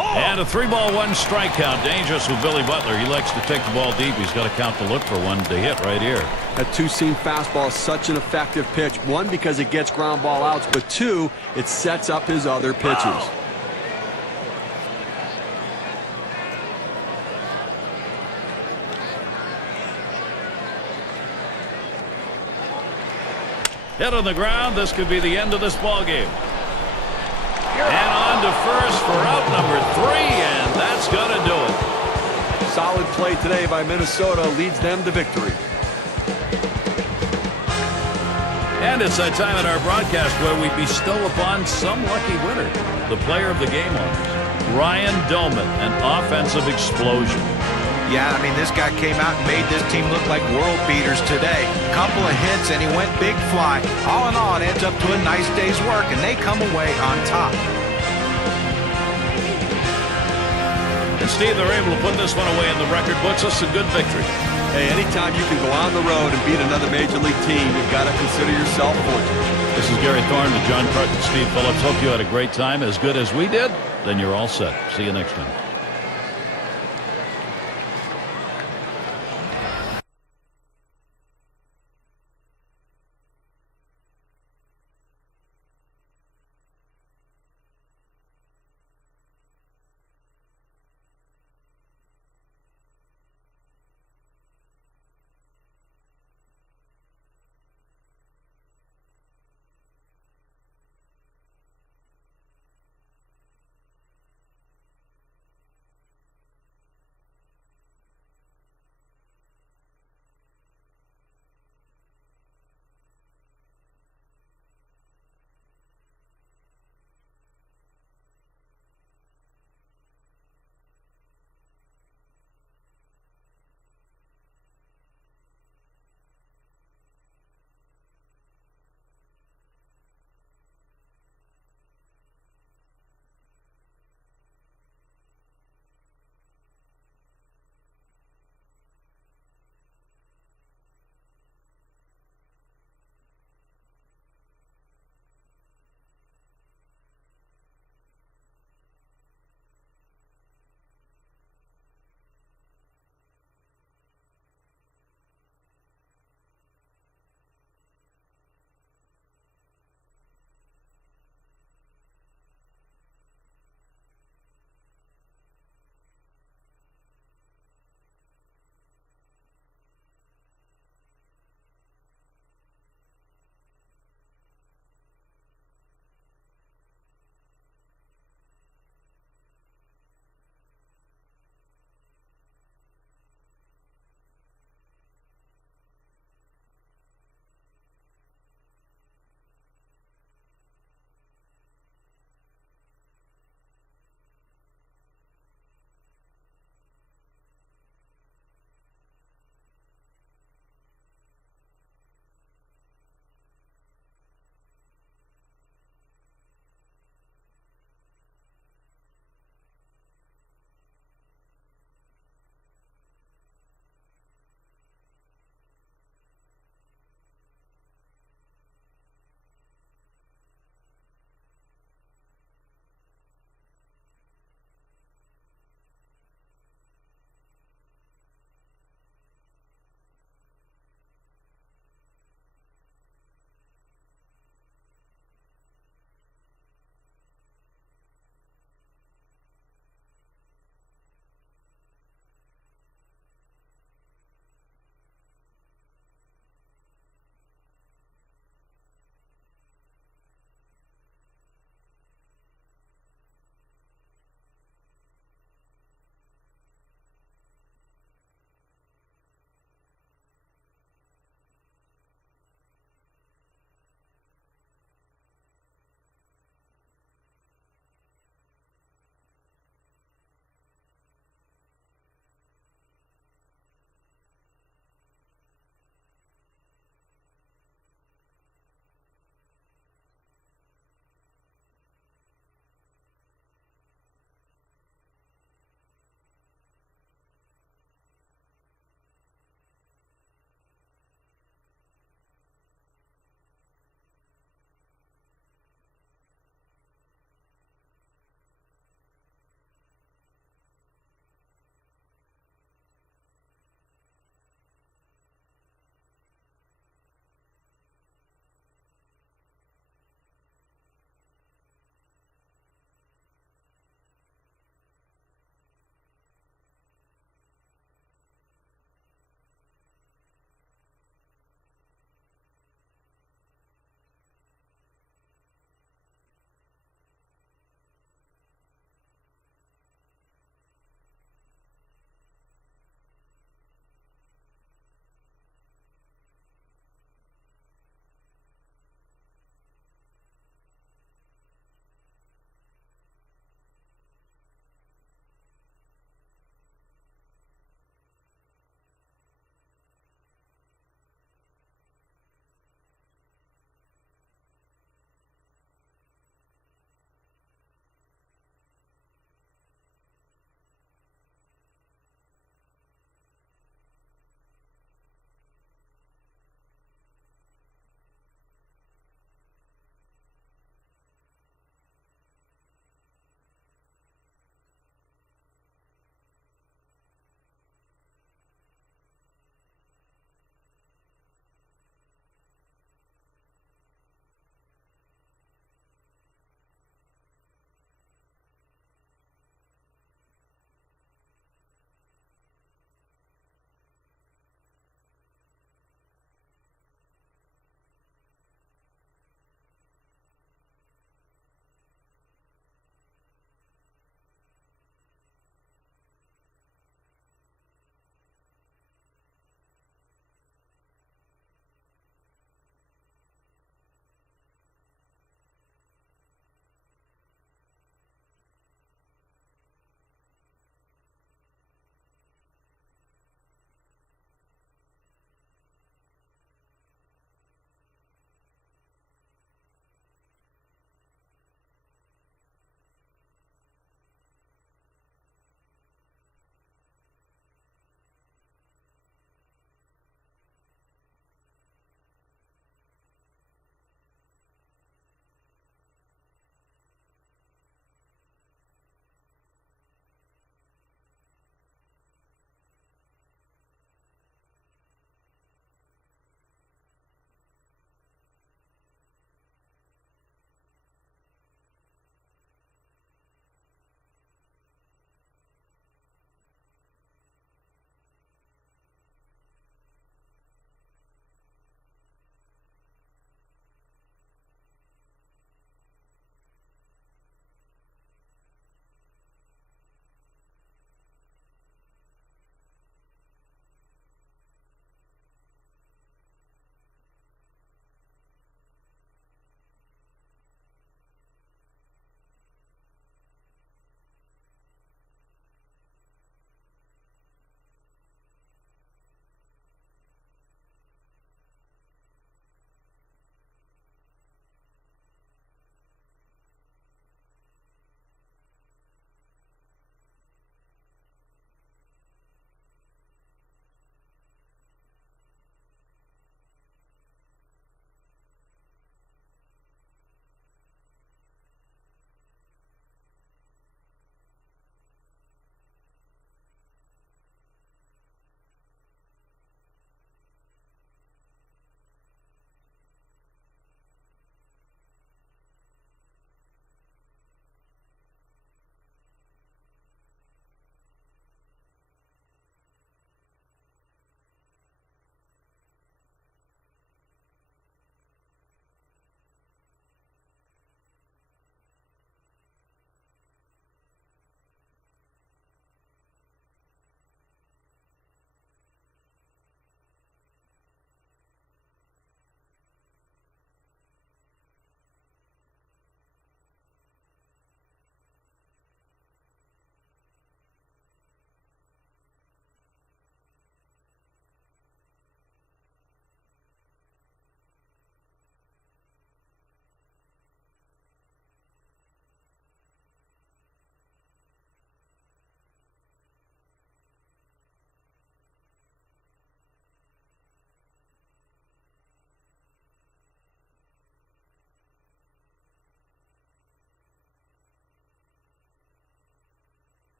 And a 3-ball, 1 strikeout. Dangerous with Billy Butler. He likes to take the ball deep. He's got to count to look for one to hit right here. That two-seam fastball is such an effective pitch. 1, because it gets ground ball outs, but 2, it sets up his other pitches. Hit on the ground. This could be the end of this ball game. And on to first for out number 3, and that's going to do it. Solid play today by Minnesota leads them to victory. And it's that time in our broadcast where we bestow upon some lucky winner. The player of the game on us, Ryan Doman, an offensive explosion. Yeah, I mean, this guy came out and made this team look like world beaters today. Couple of hits, and he went big fly. All in all, it adds up to a nice day's work, and they come away on top. And Steve, they're able to put this one away in the record books. Us a good victory. Hey, anytime you can go on the road and beat another major league team, you've got to consider yourself fortunate. This is Gary Thorne with John Crutton, Steve Phillips. Hope you had a great time. As good as we did, then you're all set. See you next time.